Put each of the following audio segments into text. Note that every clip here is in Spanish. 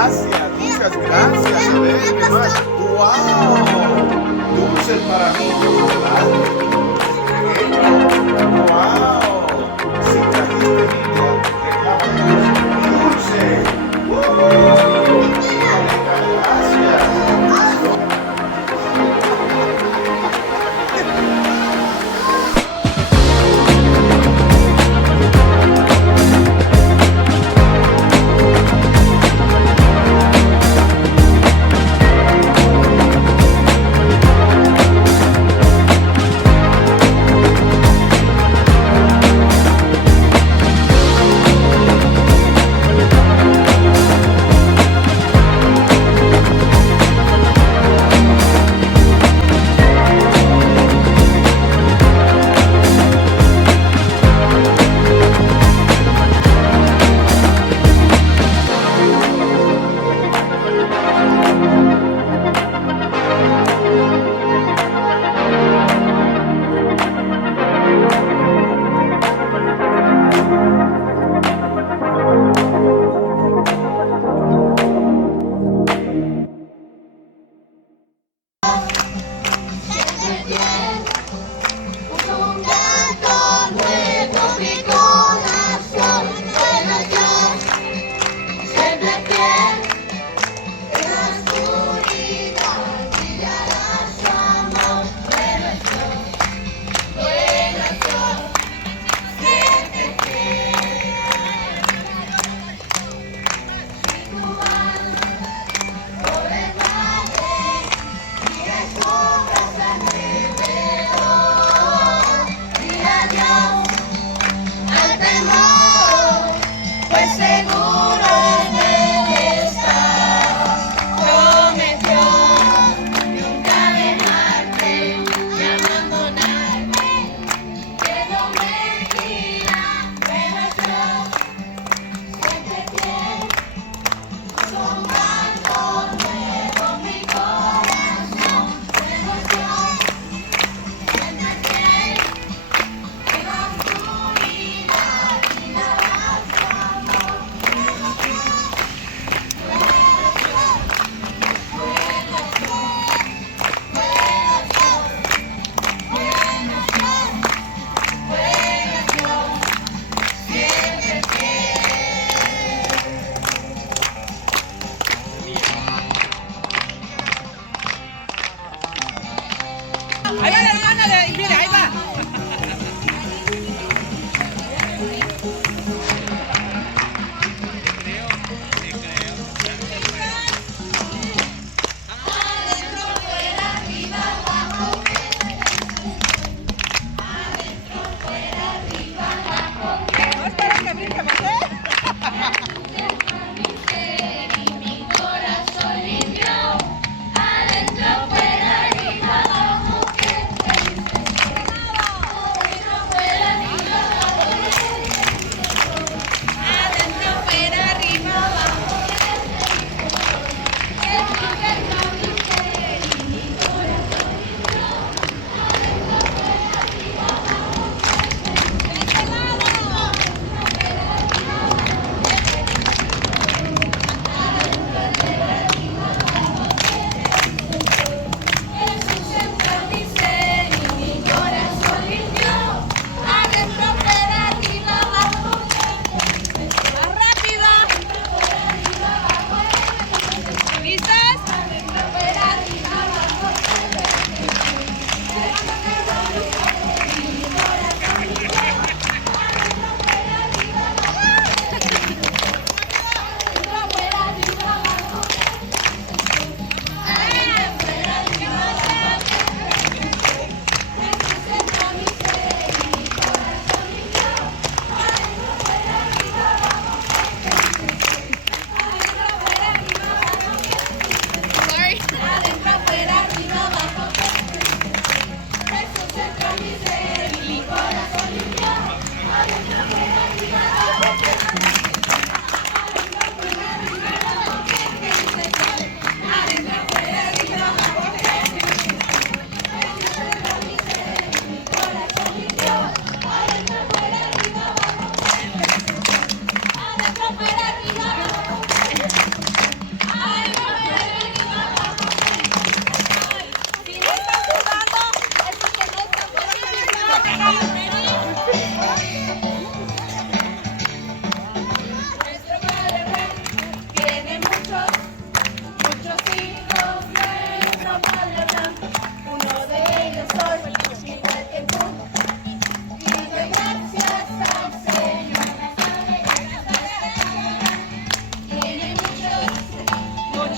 Gracias, muchas gracias. A ver, ¿qué más? ¡Wow! Dulces para niños, ¿verdad? ¡Wow! Si trajiste niña, reclámame dulce.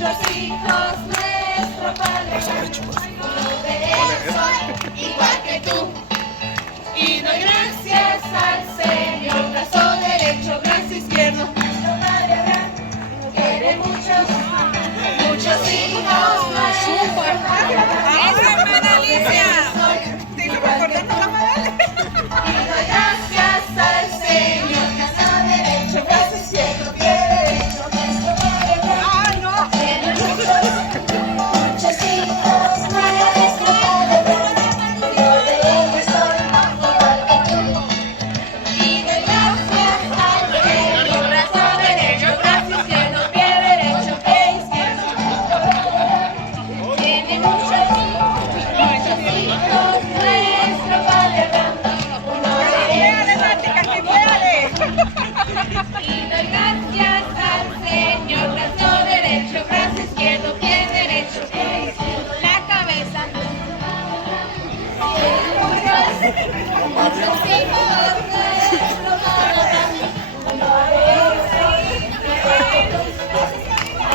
muchos hijos, nuestro Padre uno de esos, igual que tú. Y doy gracias al Señor, brazo derecho, brazo izquierdo. Nuestro Padre Abraham tiene muchos hijos, nuestro Padre igual que tú. Y doy gracias al Señor, brazo derecho, brazo izquierdo, pie derecho. Nuestro Padre Abraham tiene muchos hijos, nuestro Padre Abraham. Y yo de ellos soy igual que tú. Y doy gracias al Señor, brazo derecho, brazo izquierdo, pie derecho, pie izquierdo. Tiene muchos hijos, nuestro Padre Abraham. Uno de y doy gracias al Señor, brazo derecho, brazo izquierdo, pie derecho, pie izquierdo, la cabeza. Muchos hijos, nuestro Padre Abraham. Uno de ellos.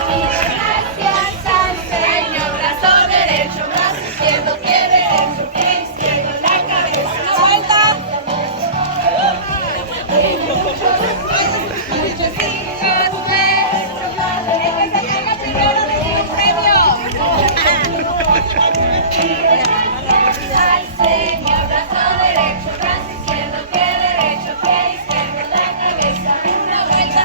Y doy gracias al Señor, brazo derecho, brazo izquierdo, pie derecho, pie izquierdo, la cabeza. ¡La vuelta! Muchos hijos, nuestro Padre. ¡El que se caiga primero recibe un premio! Y doy gracias al Señor, brazo derecho, brazo izquierdo, pie derecho, pie izquierdo, la cabeza. Una vuelta.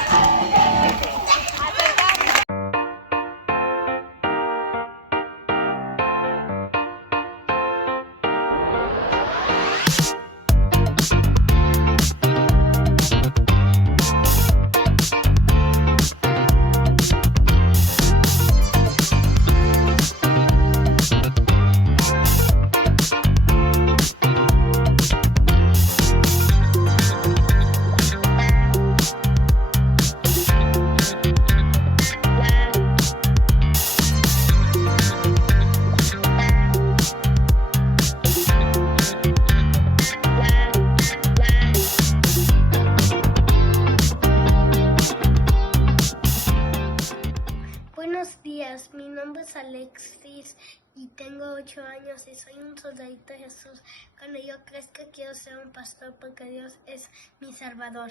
Buenos días, mi nombre es Alexis y tengo 8 años y soy un soldadito de Jesús. Cuando yo crezca quiero ser un pastor porque Dios es mi salvador.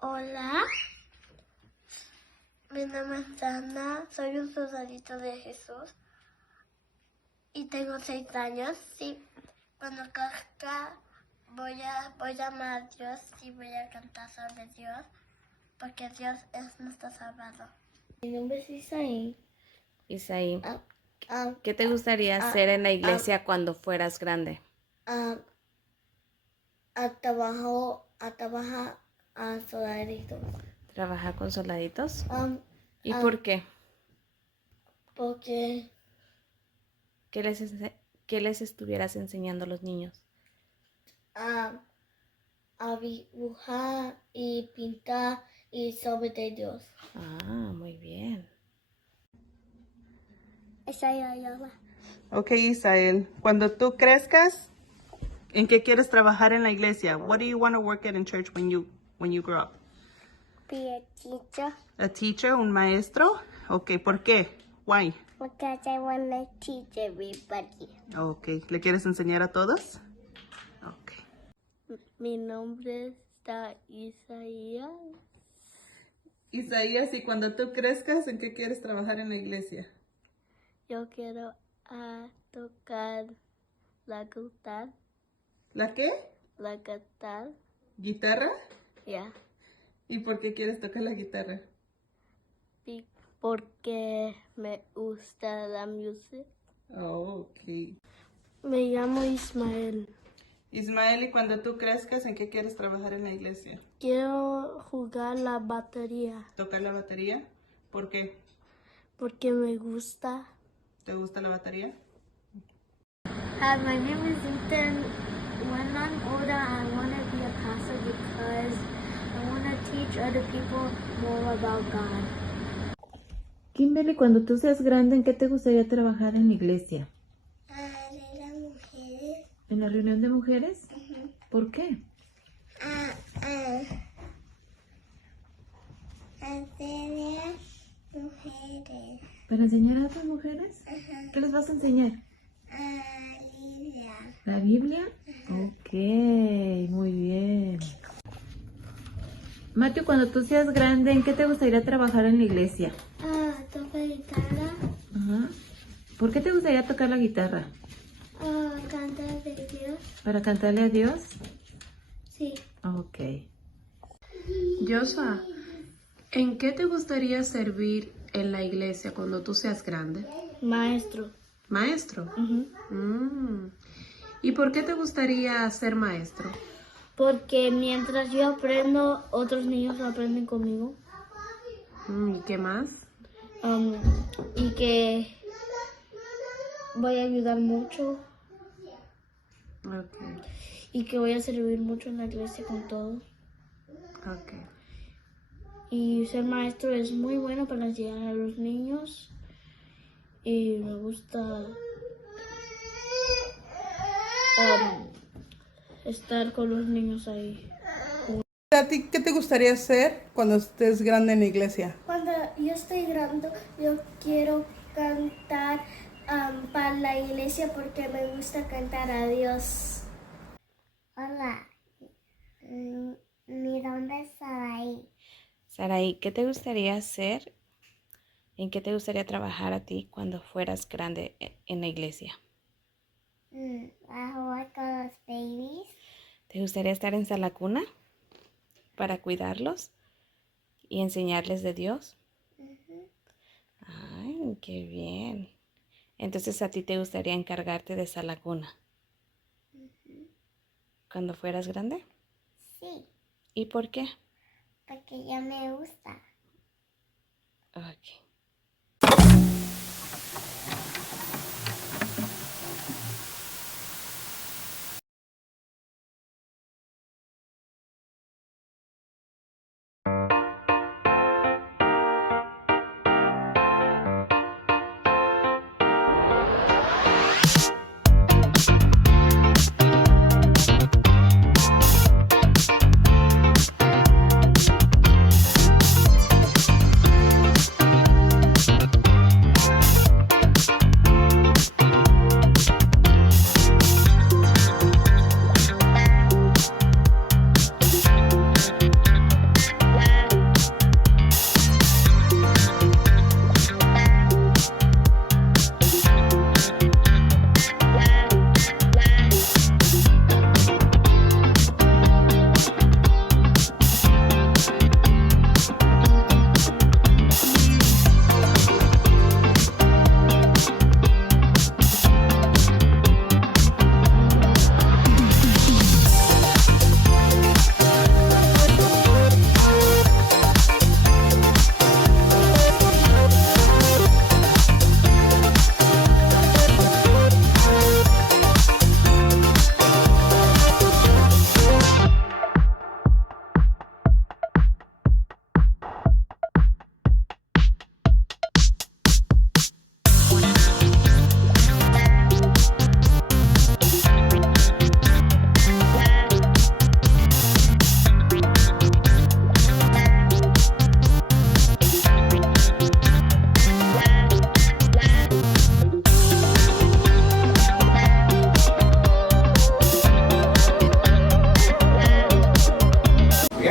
Hola, mi nombre es Dana, soy un soldadito de Jesús y tengo 6 años. Sí, cuando crezca voy a amar a Dios y voy a cantar sobre Dios porque Dios es nuestro salvador. Mi nombre es Isaí. Isaí, ¿qué te gustaría hacer en la iglesia cuando fueras grande? A trabajar a soldaditos. ¿Trabajar con soldaditos? ¿Y ah, por qué? Porque ¿Qué les estuvieras enseñando a los niños? a dibujar y pintar y sobre de Dios. Ah, muy bien. Isaí Ayala. Ok, Isael, cuando tú crezcas, ¿en qué quieres trabajar en la iglesia? What do you want to work at in church when you grow up? Be a teacher. A teacher, un maestro? Ok, ¿por qué? Why? Because I want to teach everybody. Ok, ¿le quieres enseñar a todos? Ok. Mi nombre es Isaías. Isaías, y cuando tú crezcas, ¿en qué quieres trabajar en la iglesia? Yo quiero tocar la guitarra. ¿La qué? La guitarra. ¿Guitarra? Yeah. ¿Y por qué quieres tocar la guitarra? Porque me gusta la música. Oh, ok. Me llamo Ismael. Ismael, y cuando tú crezcas, ¿en qué quieres trabajar en la iglesia? Quiero jugar la batería ¿Tocar la batería? ¿Por qué? porque me gusta. ¿Te gusta la batería? Hi, my name is Ethan. When I'm older, I want to be a pastor because I want to teach other people more about God. Kimberly, cuando tú seas grande, ¿en qué te gustaría trabajar en la iglesia? De las mujeres. ¿En la reunión de mujeres? ¿Por qué? Hacer mujeres. ¿Para enseñar a otras mujeres? ¿Qué les vas a enseñar? Lidia. ¿La Biblia? Ok, muy bien. Mateo, cuando tú seas grande, ¿en qué te gustaría trabajar en la iglesia? Toco guitarra. Ajá. ¿Por qué te gustaría tocar la guitarra? Cantar de Dios. ¿Para cantarle a Dios? Sí. Ok. Joshua, ¿en qué te gustaría servir en la iglesia cuando tú seas grande? Maestro. ¿Maestro? ¿Y por qué te gustaría ser maestro? Porque mientras yo aprendo, otros niños aprenden conmigo. ¿Y qué más? Y que voy a ayudar mucho. Okay. Y que voy a servir mucho en la iglesia con todo. Okay. Y ser maestro es muy bueno para enseñar a los niños. Y me gusta estar con los niños ahí. ¿A ti qué te gustaría hacer cuando estés grande en la iglesia? Cuando yo estoy grande, yo quiero cantar para la iglesia porque me gusta cantar a Dios. Hola, mi nombre es Saraí. Saraí, ¿qué te gustaría hacer? ¿En qué te gustaría trabajar a ti cuando fueras grande en la iglesia? A jugar con los babies. ¿Te gustaría estar en Sala Cuna para cuidarlos y enseñarles de Dios? Ay, qué bien. Entonces a ti te gustaría encargarte de Sala Cuna cuando fueras grande. Sí, ¿Y por qué? porque ya me gusta. Okay.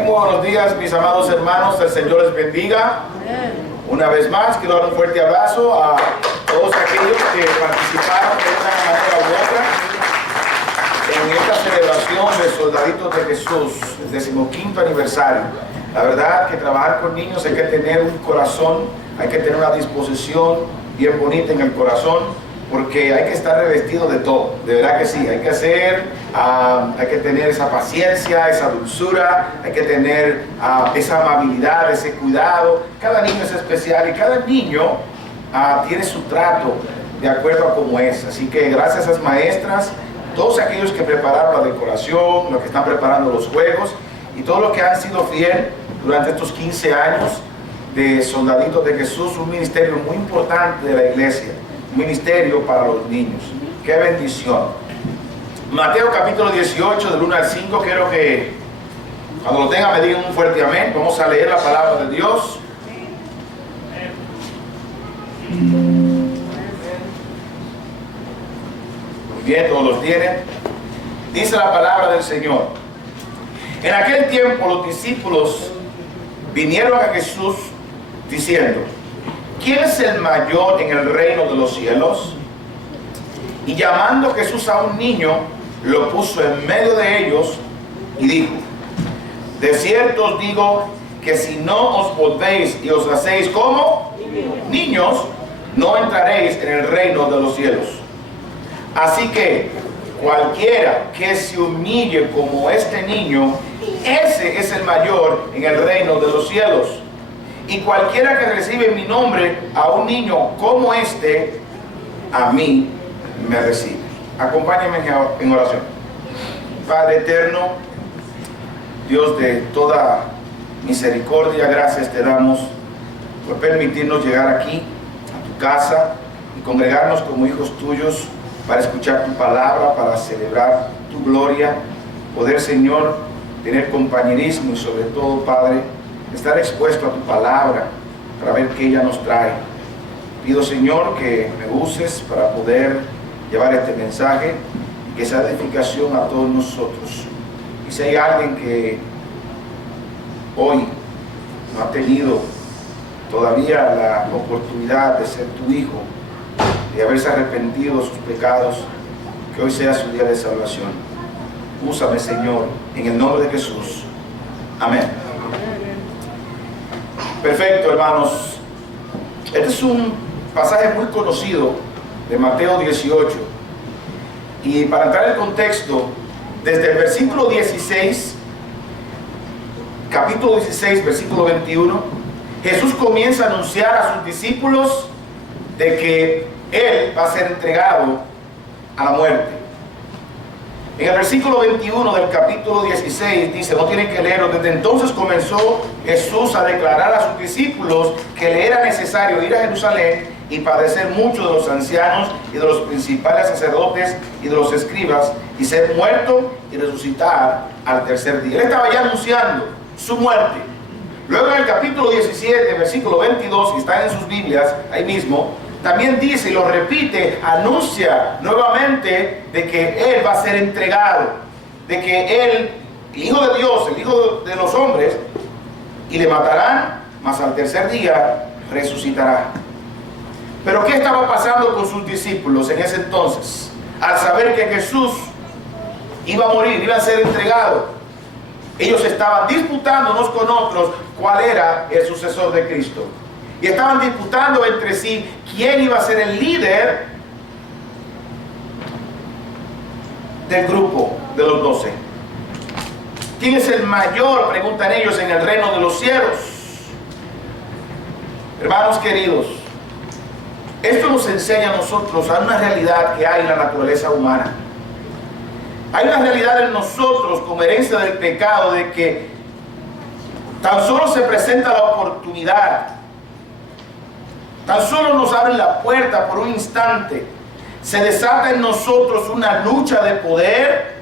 Buenos días, mis amados hermanos, el Señor les bendiga. Una vez más, quiero dar un fuerte abrazo a todos aquellos que participaron de una manera u otra en esta celebración de Soldaditos de Jesús, el 15º aniversario. La verdad que trabajar con niños hay que tener un corazón, hay que tener una disposición bien bonita en el corazón, porque hay que estar revestido de todo, de verdad que sí, hay que tener esa paciencia, esa dulzura, hay que tener esa amabilidad, ese cuidado. Cada niño es especial y cada niño tiene su trato de acuerdo a cómo es. Así que gracias a las maestras, todos aquellos que prepararon la decoración, los que están preparando los juegos y todos los que han sido fieles durante estos 15 años de Soldaditos de Jesús, un ministerio muy importante de la iglesia. Ministerio para los niños. ¡Qué bendición! Mateo capítulo 18, del 1 al 5, quiero que cuando lo tengan me digan un fuerte amén. Vamos a leer la palabra de Dios. Bien, todos los tienen. Dice la palabra del Señor. En aquel tiempo los discípulos vinieron a Jesús diciendo: ¿quién es el mayor en el reino de los cielos? Y llamando Jesús a un niño, lo puso en medio de ellos y dijo: de cierto os digo que si no os volvéis y os hacéis como niños, no entraréis en el reino de los cielos. Así que cualquiera que se humille como este niño, ese es el mayor en el reino de los cielos. Y cualquiera que recibe en mi nombre a un niño como este, a mí me recibe. Acompáñenme en oración. Padre eterno, Dios de toda misericordia, gracias te damos por permitirnos llegar aquí a tu casa y congregarnos como hijos tuyos para escuchar tu palabra, para celebrar tu gloria, poder, Señor, tener compañerismo y sobre todo, Padre, estar expuesto a tu palabra para ver qué ella nos trae. Pido, Señor, que me uses para poder llevar este mensaje y que sea de edificación a todos nosotros. Y si hay alguien que hoy no ha tenido todavía la oportunidad de ser tu hijo, de haberse arrepentido de sus pecados, que hoy sea su día de salvación. Úsame, Señor, en el nombre de Jesús. Amén. Perfecto, hermanos. Este es un pasaje muy conocido de Mateo 18. Y para entrar en contexto, desde el versículo 16, capítulo 16, versículo 21, Jesús comienza a anunciar a sus discípulos de que Él va a ser entregado a la muerte. En el versículo 21 del capítulo 16 dice, no tienen que leerlo: desde entonces comenzó Jesús a declarar a sus discípulos que le era necesario ir a Jerusalén y padecer mucho de los ancianos y de los principales sacerdotes y de los escribas, y ser muerto y resucitar al tercer día. Él estaba ya anunciando su muerte. Luego en el capítulo 17, versículo 22, y está en sus Biblias, ahí mismo, también dice y lo repite, anuncia nuevamente de que Él va a ser entregado, de que Él, el Hijo de Dios, el Hijo de los hombres, y le matarán, mas al tercer día resucitará. Pero ¿qué estaba pasando con sus discípulos en ese entonces? Al saber que Jesús iba a morir, iba a ser entregado, ellos estaban disputando unos con otros cuál era el sucesor de Cristo. Y estaban disputando entre sí quién iba a ser el líder del grupo de los 12. ¿Quién es el mayor? Preguntan ellos, en el reino de los cielos. Hermanos queridos, esto nos enseña a nosotros a una realidad que hay en la naturaleza humana. Hay una realidad en nosotros como herencia del pecado, de que tan solo se presenta la oportunidad, tan solo nos abren la puerta por un instante, se desata en nosotros una lucha de poder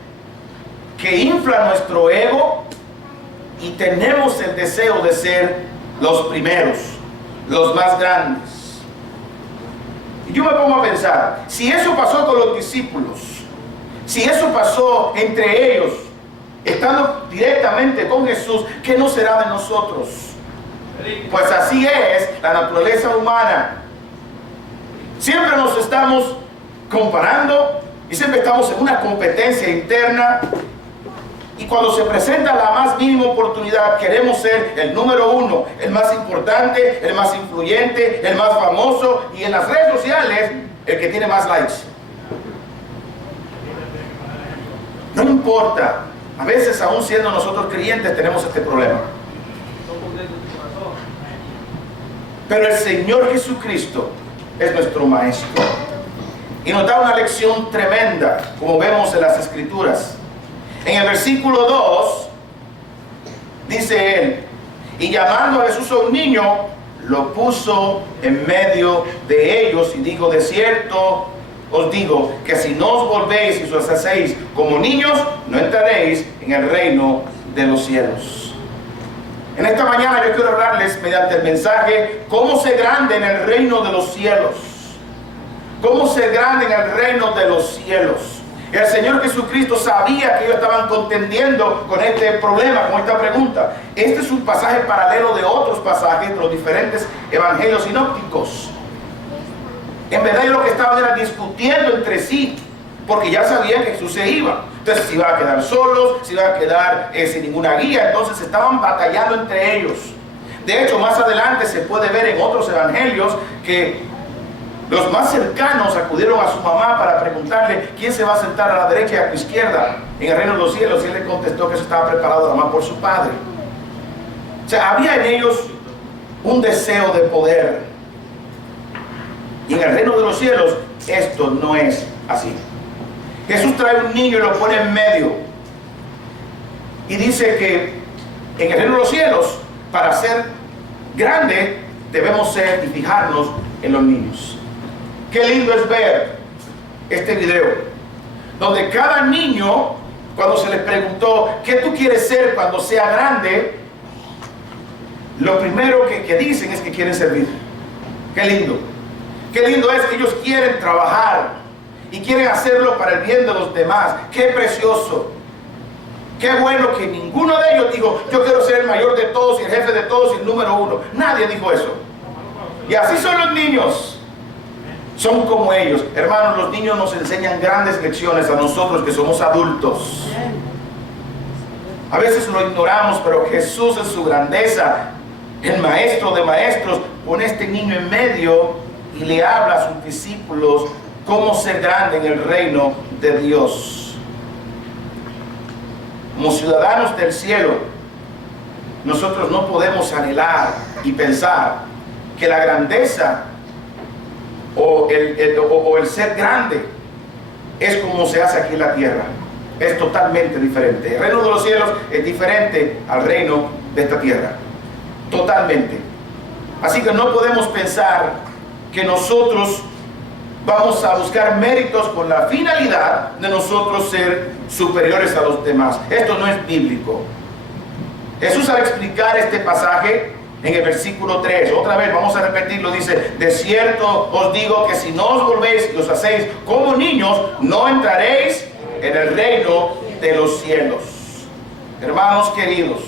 que infla nuestro ego y tenemos el deseo de ser los primeros, los más grandes. Y yo me pongo a pensar, si eso pasó con los discípulos, si eso pasó entre ellos, estando directamente con Jesús, ¿qué no será de nosotros? Pues así es la naturaleza humana. Siempre nos estamos comparando y siempre estamos en una competencia interna. Y cuando se presenta la más mínima oportunidad, queremos ser el número uno, el más importante, el más influyente, el más famoso, y en las redes sociales, el que tiene más likes. No importa, a veces aún siendo nosotros creyentes tenemos este problema. Pero el Señor Jesucristo es nuestro Maestro y nos da una lección tremenda, como vemos en las Escrituras. En el versículo 2 dice Él, y llamando a Jesús a un niño, lo puso en medio de ellos y dijo: de cierto os digo que si no os volvéis y os hacéis como niños, no entraréis en el reino de los cielos. En esta mañana yo quiero hablarles mediante el mensaje cómo ser grande en el reino de los cielos. Cómo ser grande en el reino de los cielos. El Señor Jesucristo sabía que ellos estaban contendiendo con este problema, con esta pregunta. Este es un pasaje paralelo de otros pasajes de los diferentes evangelios sinópticos. En verdad ellos lo que estaban era discutiendo entre sí, porque ya sabían que Jesús se iba. Entonces se iban a quedar solos, se iban a quedar sin ninguna guía. Entonces estaban batallando entre ellos. De hecho, más adelante se puede ver en otros evangelios que los más cercanos acudieron a su mamá para preguntarle quién se va a sentar a la derecha y a la izquierda en el reino de los cielos. Y él le contestó que eso estaba preparado nada más por su padre. O sea, había en ellos un deseo de poder. Y en el reino de los cielos esto no es así. Jesús trae un niño y lo pone en medio. Y dice que en el reino de los cielos, para ser grande, debemos ser y fijarnos en los niños. Qué lindo es ver este video, donde cada niño, cuando se les preguntó, ¿qué tú quieres ser cuando sea grande? Lo primero que dicen es que quieren servir. Qué lindo. Qué lindo es que ellos quieren trabajar y quieren hacerlo para el bien de los demás. Qué precioso. Qué bueno que ninguno de ellos dijo, yo quiero ser el mayor de todos y el jefe de todos y el número uno. Nadie dijo eso. Y así son los niños. Son como ellos. Hermanos, los niños nos enseñan grandes lecciones a nosotros que somos adultos. A veces lo ignoramos, pero Jesús en su grandeza, el maestro de maestros, pone a este niño en medio y le habla a sus discípulos cómo ser grande en el reino de Dios. Como ciudadanos del cielo, nosotros no podemos anhelar y pensar que la grandeza o el ser grande es como se hace aquí en la tierra. Es totalmente diferente. El reino de los cielos es diferente al reino de esta tierra. Totalmente. Así que no podemos pensar que nosotros vamos a buscar méritos con la finalidad de nosotros ser superiores a los demás. Esto no es bíblico. Jesús, al explicar este pasaje en el versículo 3, otra vez vamos a repetirlo, dice: de cierto os digo que si no os volvéis y os hacéis como niños, no entraréis en el reino de los cielos. Hermanos queridos,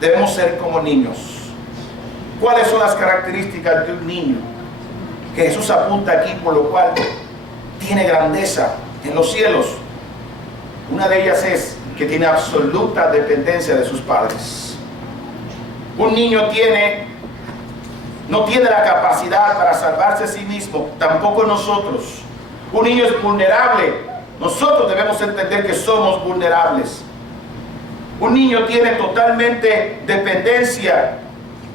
debemos ser como niños. ¿Cuáles son las características de un niño? Que Jesús apunta aquí, por lo cual tiene grandeza en los cielos. Una de ellas es que tiene absoluta dependencia de sus padres. Un niño no tiene la capacidad para salvarse a sí mismo, tampoco nosotros. Un niño es vulnerable. Nosotros debemos entender que somos vulnerables. Un niño tiene totalmente dependencia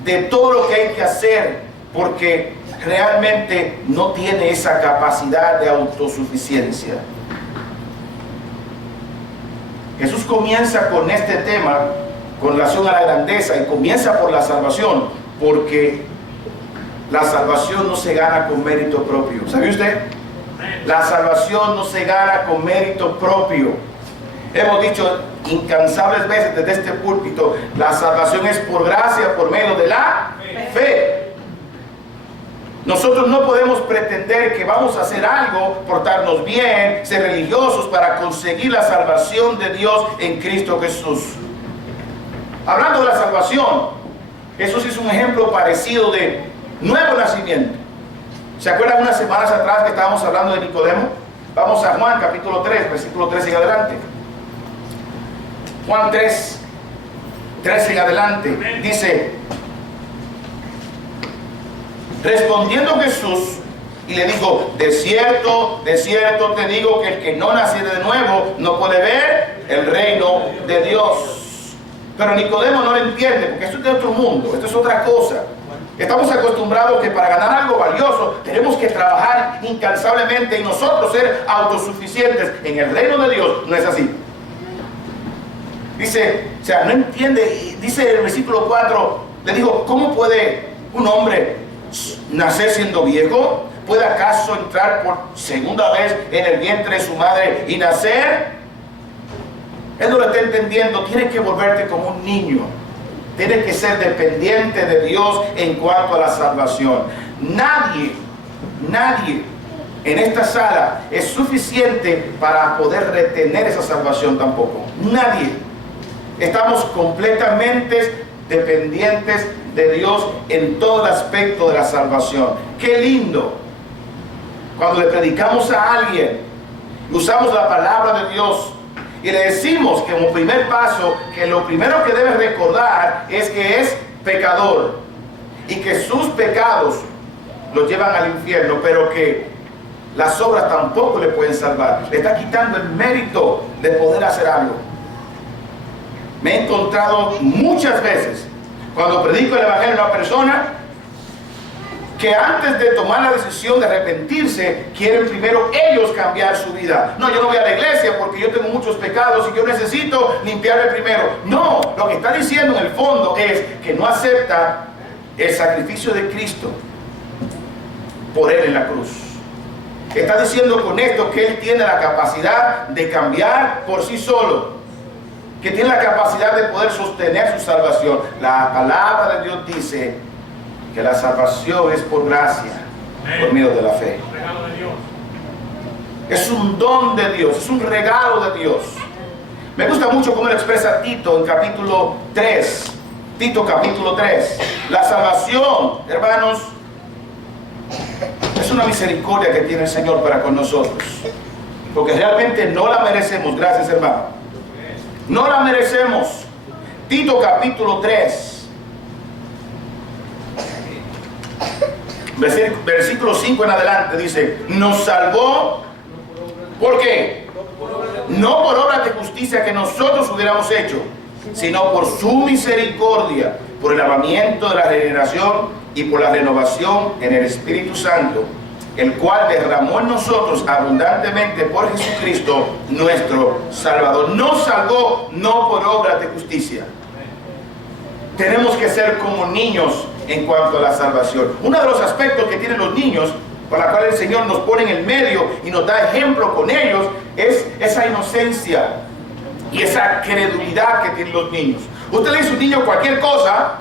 de todo lo que hay que hacer, porque realmente no tiene esa capacidad de autosuficiencia. Jesús comienza con este tema con relación a la grandeza y comienza por la salvación, porque la salvación no se gana con mérito propio. ¿Sabe usted? La salvación no se gana con mérito propio. Hemos dicho incansables veces desde este púlpito, la salvación es por gracia, por medio de la fe. Nosotros no podemos pretender que vamos a hacer algo, portarnos bien, ser religiosos para conseguir la salvación de Dios en Cristo Jesús. Hablando de la salvación, Jesús hizo un ejemplo parecido de nuevo nacimiento. ¿Se acuerdan unas semanas atrás que estábamos hablando de Nicodemo? Vamos a Juan capítulo 3, versículo 3 en adelante. Juan 3, 3 en adelante, dice: respondiendo Jesús y le dijo: de cierto te digo que el que no naciere de nuevo no puede ver el reino de Dios. Pero Nicodemo no lo entiende, porque esto es de otro mundo, esto es otra cosa. Estamos acostumbrados que para ganar algo valioso tenemos que trabajar incansablemente y nosotros ser autosuficientes. En el reino de Dios no es así. Dice, o sea, no entiende. Dice el versículo 4, le dijo: ¿cómo puede un hombre nacer siendo viejo? ¿Puede acaso entrar por segunda vez en el vientre de su madre y nacer? Él no lo está entendiendo. Tienes que volverte como un niño. Tienes que ser dependiente de Dios en cuanto a la salvación. Nadie en esta sala es suficiente para poder retener esa salvación tampoco. Nadie. Estamos completamente dependientes de Dios en todo el aspecto de la salvación. Qué lindo cuando le predicamos a alguien, usamos la palabra de Dios y le decimos que como primer paso, que lo primero que debe recordar es que es pecador y que sus pecados lo llevan al infierno, pero que las obras tampoco le pueden salvar. Le está quitando el mérito de poder hacer algo. Me he encontrado muchas veces cuando predico el evangelio a una persona que antes de tomar la decisión de arrepentirse, quieren primero ellos cambiar su vida. No, yo no voy a la iglesia porque yo tengo muchos pecados y yo necesito limpiarme primero. No, lo que está diciendo en el fondo es que no acepta el sacrificio de Cristo por él en la cruz. Está diciendo con esto que él tiene la capacidad de cambiar por sí solo, que tiene la capacidad de poder sostener su salvación. La palabra de Dios dice que la salvación es por gracia, por medio de la fe. Es un don de Dios, es un regalo de Dios. Me gusta mucho cómo lo expresa Tito en capítulo 3. Tito capítulo 3. La salvación, hermanos, es una misericordia que tiene el Señor para con nosotros, porque realmente no la merecemos. Gracias, hermano. No la merecemos. Tito capítulo 3. Versículo 5 en adelante dice: nos salvó, ¿por qué? No por obras de justicia que nosotros hubiéramos hecho, sino por su misericordia, por el lavamiento de la regeneración y por la renovación en el Espíritu Santo, el cual derramó en nosotros abundantemente por Jesucristo nuestro Salvador. Nos salvó no por obras de justicia. Tenemos que ser como niños en cuanto a la salvación. Uno de los aspectos que tienen los niños, por la cual el Señor nos pone en el medio y nos da ejemplo con ellos, es esa inocencia y esa credulidad que tienen los niños. Usted le dice a un niño cualquier cosa,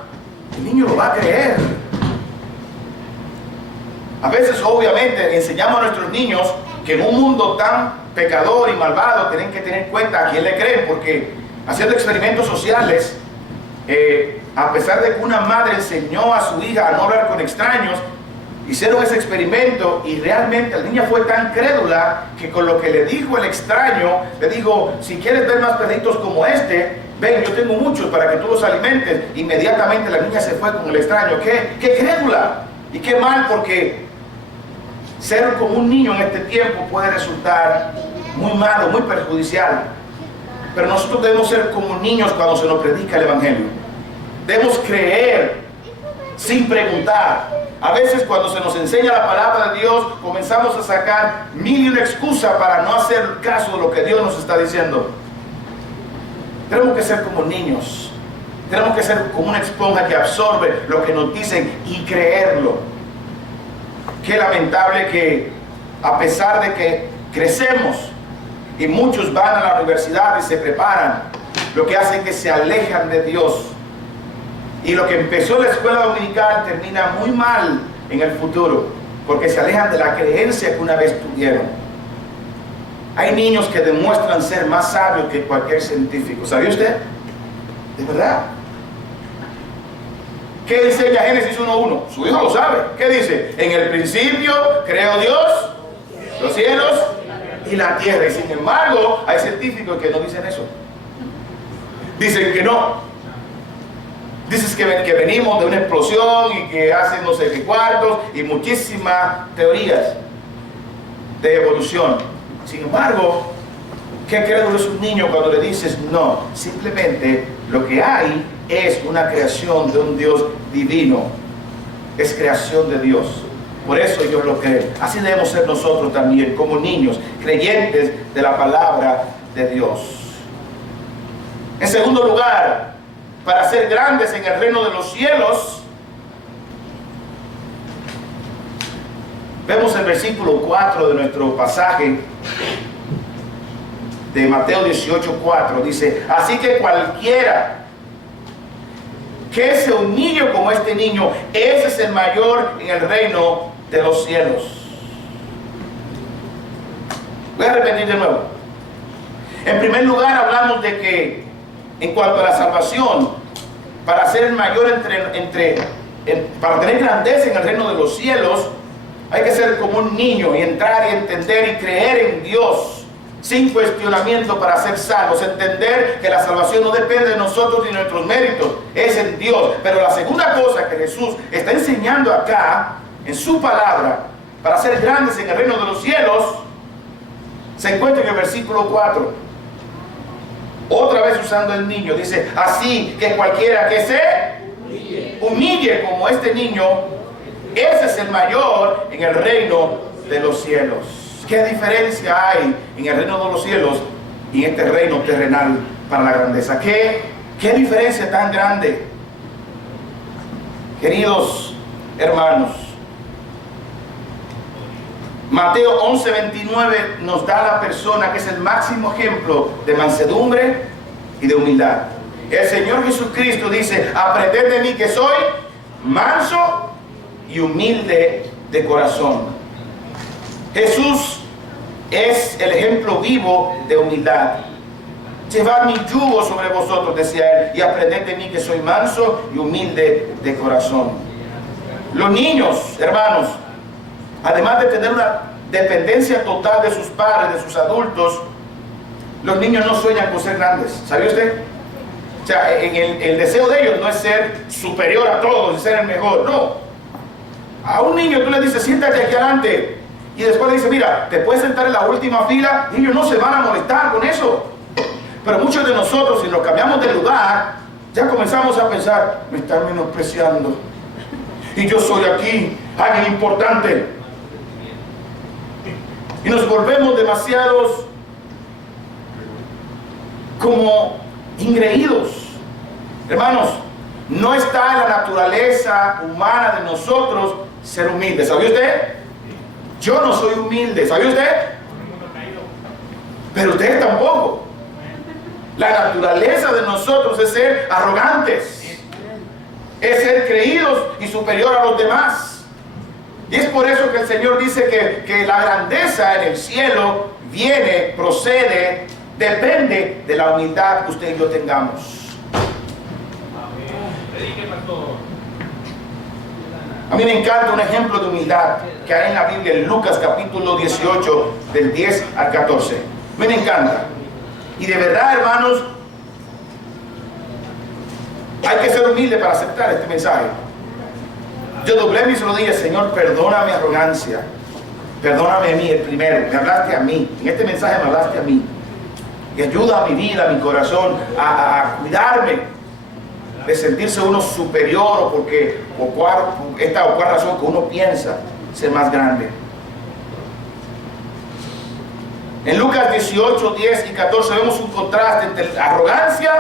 el niño lo va a creer. A veces, obviamente, enseñamos a nuestros niños que en un mundo tan pecador y malvado tienen que tener en cuenta a quién le creen, porque haciendo experimentos sociales, a pesar de que una madre enseñó a su hija a no hablar con extraños, hicieron ese experimento y realmente la niña fue tan crédula que con lo que le dijo el extraño, le dijo: si quieres ver más perritos como este, ven, yo tengo muchos para que tú los alimentes. Inmediatamente la niña se fue con el extraño. ¡Qué crédula! Y qué mal, porque ser como un niño en este tiempo puede resultar muy malo, muy perjudicial. Pero nosotros debemos ser como niños cuando se nos predica el evangelio. Debemos creer sin preguntar. A veces cuando se nos enseña la palabra de Dios, comenzamos a sacar mil y una excusa para no hacer caso de lo que Dios nos está diciendo. Tenemos que ser como niños. Tenemos que ser como una esponja que absorbe lo que nos dicen y creerlo. Qué lamentable que, a pesar de que crecemos y muchos van a la universidad y se preparan, lo que hace es que se alejan de Dios. Y lo que empezó en la escuela dominical termina muy mal en el futuro, porque se alejan de la creencia que una vez tuvieron. Hay niños que demuestran ser más sabios que cualquier científico. ¿Sabía usted? ¿De verdad? ¿Qué enseña Génesis 1:1? Su hijo lo sabe. ¿Qué dice? En el principio creó Dios los cielos y la tierra. Y sin embargo, hay científicos que no dicen eso. Dicen que no. Dices que venimos de una explosión y que hace no sé qué cuartos y muchísimas teorías de evolución. Sin embargo, ¿qué crédulo es un niño cuando le dices no? Simplemente lo que hay es una creación de un Dios divino. Es creación de Dios. Por eso ellos lo creen. Así debemos ser nosotros también, como niños, creyentes de la palabra de Dios. En segundo lugar, para ser grandes en el reino de los cielos, vemos el versículo 4 de nuestro pasaje de Mateo 18:4. Dice: así que cualquiera que se humille como este niño, ese es el mayor en el reino de los cielos. Voy a repetir de nuevo. En primer lugar, hablamos de que en cuanto a la salvación, para ser el mayor para tener grandeza en el reino de los cielos, hay que ser como un niño y entrar y entender y creer en Dios sin cuestionamiento para ser salvos. Entender que la salvación no depende de nosotros ni de nuestros méritos, es en Dios. Pero la segunda cosa que Jesús está enseñando acá en su palabra para ser grandes en el reino de los cielos se encuentra en el versículo 4. Otra vez usando el niño, dice: así que cualquiera que se humille como este niño, ese es el mayor en el reino de los cielos. ¿Qué diferencia hay en el reino de los cielos y en este reino terrenal para la grandeza? ¿Qué diferencia tan grande? Queridos hermanos, Mateo 11:29 nos da a la persona que es el máximo ejemplo de mansedumbre y de humildad. El Señor Jesucristo dice: aprended de mí que soy manso y humilde de corazón. Jesús es el ejemplo vivo de humildad. Llevad mi yugo sobre vosotros, decía él, y aprended de mí que soy manso y humilde de corazón. Los niños, hermanos, además de tener una dependencia total de sus padres, de sus adultos, los niños no sueñan con ser grandes. ¿Sabía usted? O sea, el deseo de ellos no es ser superior a todos y ser el mejor, no. A un niño tú le dices: siéntate aquí adelante, y después le dices: mira, te puedes sentar en la última fila. Ellos no se van a molestar con eso. Pero muchos de nosotros, si nos cambiamos de lugar, ya comenzamos a pensar: me están menospreciando y yo soy aquí alguien importante, y nos volvemos demasiados como ingreídos. Hermanos, no está en la naturaleza humana de nosotros ser humildes. ¿Sabía usted? Yo no soy humilde. ¿Sabía usted? Pero ustedes tampoco. La naturaleza de nosotros es ser arrogantes, es ser creídos y superior a los demás. Y es por eso que el Señor dice que la grandeza en el cielo viene, procede, depende de la humildad que usted y yo tengamos. A mí me encanta un ejemplo de humildad que hay en la Biblia, en Lucas capítulo 18, del 10 al 14. A mí me encanta. Y de verdad, hermanos, hay que ser humilde para aceptar este mensaje. Yo doblé mis rodillas: Señor, perdona mi arrogancia, perdóname a mí, el primero. Me hablaste a mí, en este mensaje me hablaste a mí, y ayuda a mi vida, a mi corazón a cuidarme de sentirse uno superior, o porque esta o cual razón que uno piensa ser más grande. En Lucas 18, 10 y 14 vemos un contraste entre la arrogancia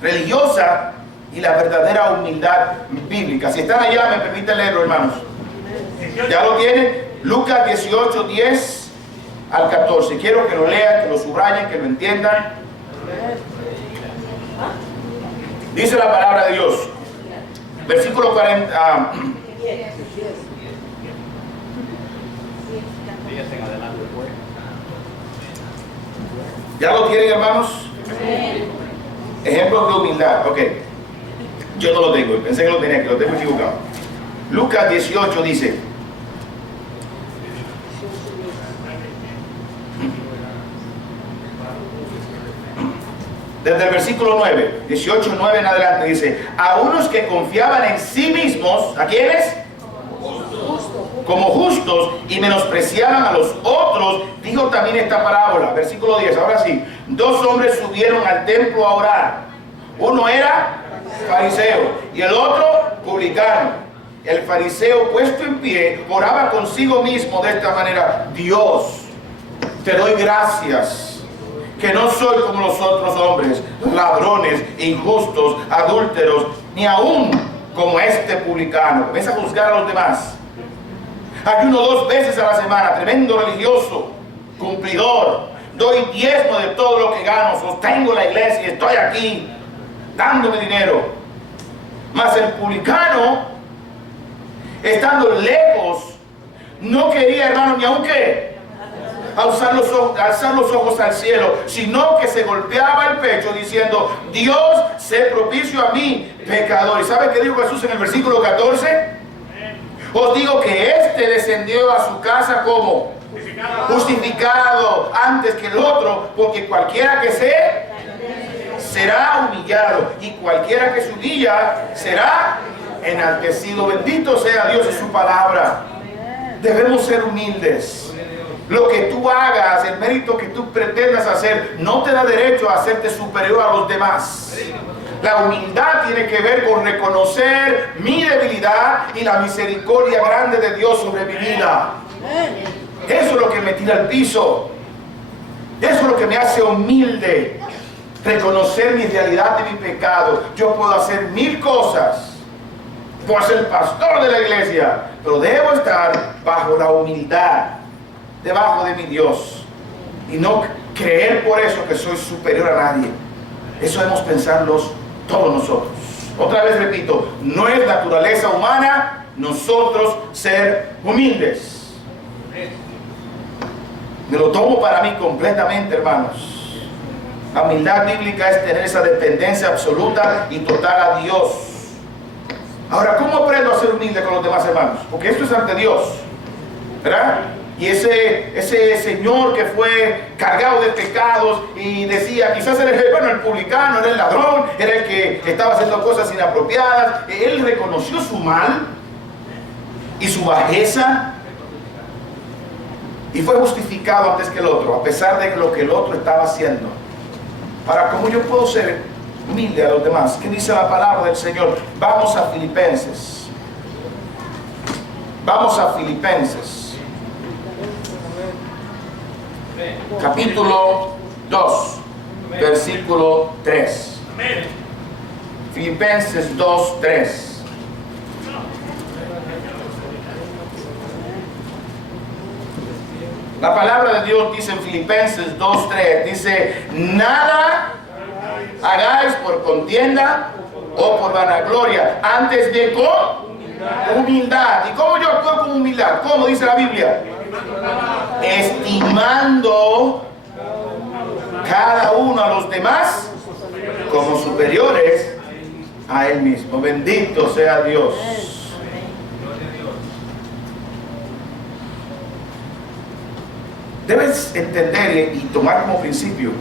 religiosa y la verdadera humildad bíblica. Si están allá, me permiten leerlo, hermanos. ¿Ya lo tienen? Lucas 18, 10 al 14. Quiero que lo lean, que lo subrayen, que lo entiendan. Dice la palabra de Dios, versículo 40. ¿Ya lo tienen, hermanos? Ejemplos de humildad. Ok. Yo no lo tengo, pensé que lo tenía, que lo tengo equivocado. Lucas 18 dice: desde el versículo 9, 18, 9 en adelante, dice: a unos que confiaban en sí mismos, ¿a quiénes? Como justos, y menospreciaban a los otros, dijo también esta parábola. Versículo 10, ahora sí: dos hombres subieron al templo a orar. Uno era fariseo y el otro publicano. El fariseo, puesto en pie, oraba consigo mismo de esta manera: Dios, te doy gracias que no soy como los otros hombres, ladrones, injustos, adúlteros, ni aún como este publicano. Comienza a juzgar a los demás. Ayuno 2 veces a la semana, tremendo religioso, cumplidor. Doy diezmo de todo lo que gano, sostengo la iglesia y estoy aquí dándome dinero. Mas el publicano, estando lejos, no quería, hermano, ni aunque alzar los ojos al cielo, sino que se golpeaba el pecho diciendo: Dios, sé propicio a mí, pecador. ¿Y sabe qué dijo Jesús en el versículo 14? Os digo que este descendió a su casa como justificado antes que el otro, porque cualquiera que será humillado, y cualquiera que se humilla será enaltecido. Bendito sea Dios y su palabra. Debemos ser humildes. Lo que tú hagas, el mérito que tú pretendas hacer, no te da derecho a hacerte superior a los demás. La humildad tiene que ver con reconocer mi debilidad y la misericordia grande de Dios sobre mi vida. Eso es lo que me tira al piso. Eso es lo que me hace humilde. Reconocer mi realidad y mi pecado. Yo puedo hacer 1000 cosas. Puedo ser el pastor de la iglesia, pero debo estar bajo la humildad, debajo de mi Dios, y no creer por eso que soy superior a nadie. Eso debemos pensarlos todos nosotros. Otra vez repito, no es naturaleza humana nosotros ser humildes. Me lo tomo para mí completamente, hermanos. La humildad bíblica es tener esa dependencia absoluta y total a Dios. Ahora, ¿cómo aprendo a ser humilde con los demás hermanos? Porque esto es ante Dios, ¿verdad? Y ese señor que fue cargado de pecados y decía, quizás era el publicano, era el ladrón, era el que estaba haciendo cosas inapropiadas. Él reconoció su mal y su bajeza y fue justificado antes que el otro, a pesar de lo que el otro estaba haciendo. Ahora, ¿cómo yo puedo ser humilde a los demás? ¿Qué dice la palabra del Señor? Vamos a Filipenses. Vamos a Filipenses. Capítulo 2, versículo 3. Filipenses 2, 3. La palabra de Dios dice en Filipenses 2, 3, dice: nada hagáis por contienda o por vanagloria, antes de con humildad. ¿Y cómo yo actúo con humildad? ¿Cómo dice la Biblia? Estimando cada uno a los demás como superiores a él mismo. Bendito sea Dios. Debes entender y tomar como principio,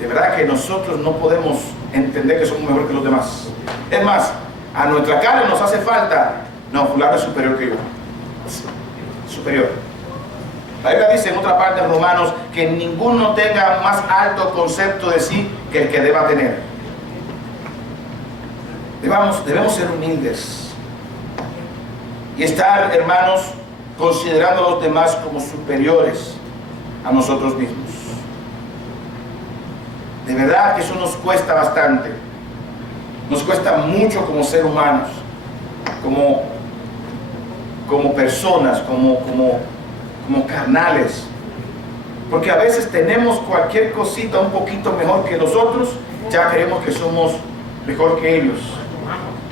de verdad, que nosotros no podemos entender que somos mejor que los demás. Es más, a nuestra carne nos hace falta: no, fulano es superior que yo. Superior. La Biblia dice en otra parte de Romanos que ninguno tenga más alto concepto de sí que el que deba tener. Debemos ser humildes y estar, hermanos, considerando a los demás como superiores a nosotros mismos. De verdad que eso nos cuesta bastante. Nos cuesta mucho como seres humanos, como personas, como carnales. Porque a veces tenemos cualquier cosita un poquito mejor que nosotros, ya creemos que somos mejor que ellos.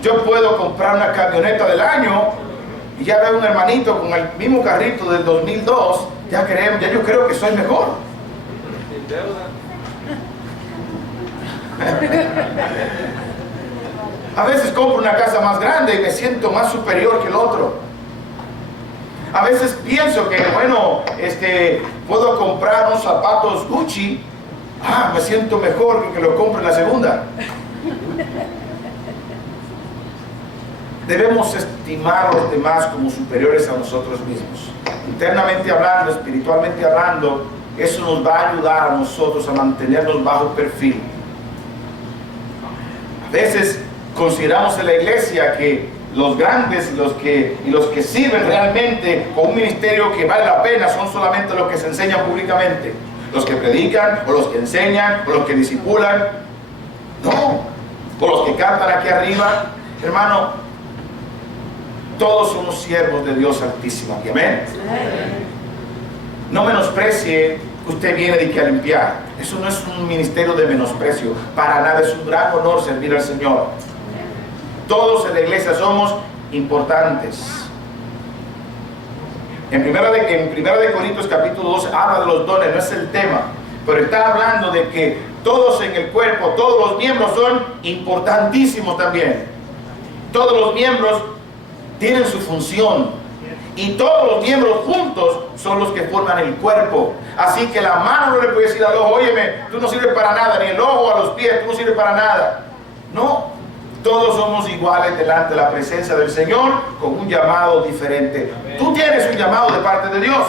Yo puedo comprar una camioneta del año y ya veo un hermanito con el mismo carrito del 2002, ya yo creo que soy mejor. A veces compro una casa más grande y me siento más superior que el otro. A veces pienso que, bueno, puedo comprar unos zapatos Gucci, me siento mejor que lo compro en la segunda. Debemos estimar a los demás como superiores a nosotros mismos. Internamente hablando, espiritualmente hablando, eso nos va a ayudar a nosotros a mantenernos bajo perfil. A veces consideramos en la iglesia que los grandes y los que sirven realmente con un ministerio que vale la pena son solamente los que se enseñan públicamente, los que predican, o los que enseñan, o los que discipulan. No, o los que cantan aquí arriba. Hermano, todos somos siervos de Dios Altísimo. Amén. No menosprecie que usted viene de que a limpiar. Eso no es un ministerio de menosprecio. Para nada, es un gran honor servir al Señor. Todos en la iglesia somos importantes. En primera de Corintios capítulo 12 habla de los dones, no es el tema, pero está hablando de que todos en el cuerpo, todos los miembros son importantísimos también. Todos los miembros tienen su función y todos los miembros juntos son los que forman el cuerpo. Así que la mano no le puede decir al ojo, óyeme, tú no sirves para nada, ni el ojo a los pies, tú no sirves para nada. No, todos somos iguales delante de la presencia del Señor con un llamado diferente. Tú tienes un llamado de parte de Dios.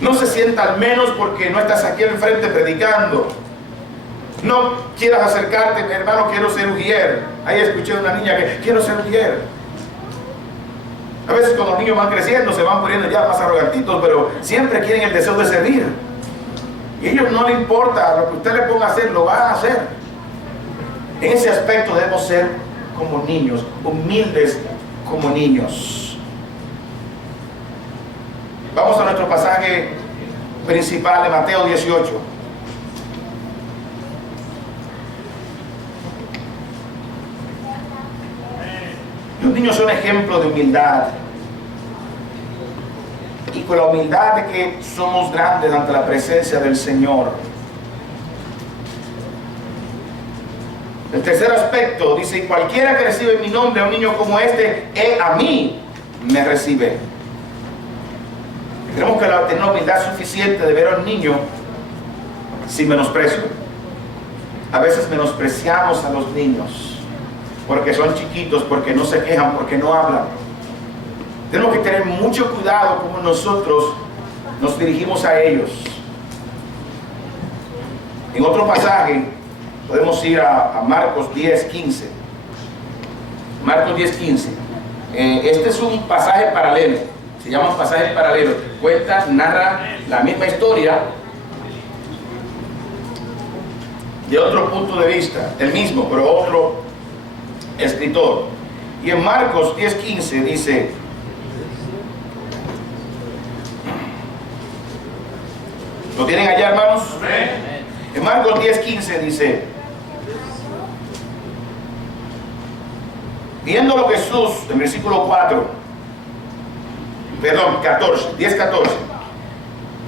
No se sienta al menos porque no estás aquí enfrente predicando. No quieras acercarte, mi hermano, quiero ser ujier. Ahí escuché a una niña que quiero ser ujier. A veces cuando los niños van creciendo se van poniendo ya más arrogantitos, pero siempre quieren el deseo de servir. Y a ellos no les importa, lo que usted le ponga a hacer, lo van a hacer. En ese aspecto debemos ser como niños, humildes como niños. Vamos a nuestro pasaje principal de Mateo 18. Los niños son ejemplo de humildad. Y con la humildad de que somos grandes ante la presencia del Señor. El tercer aspecto dice: cualquiera que recibe en mi nombre a un niño como este, a mí me recibe. Tenemos que tener una humildad suficiente de ver a un niño sin menosprecio. A veces menospreciamos a los niños porque son chiquitos, porque no se quejan, porque no hablan. Tenemos que tener mucho cuidado como nosotros nos dirigimos a ellos. En otro pasaje podemos ir a Marcos 10:15. Marcos 10:15. Este es un pasaje paralelo. Se llama pasaje paralelo. Narra la misma historia de otro punto de vista, el mismo, pero otro escritor. Y en Marcos 10:15 dice: ¿lo tienen allá, hermanos? En Marcos 10:15 dice: viéndolo Jesús, en versículo 14, 10:14.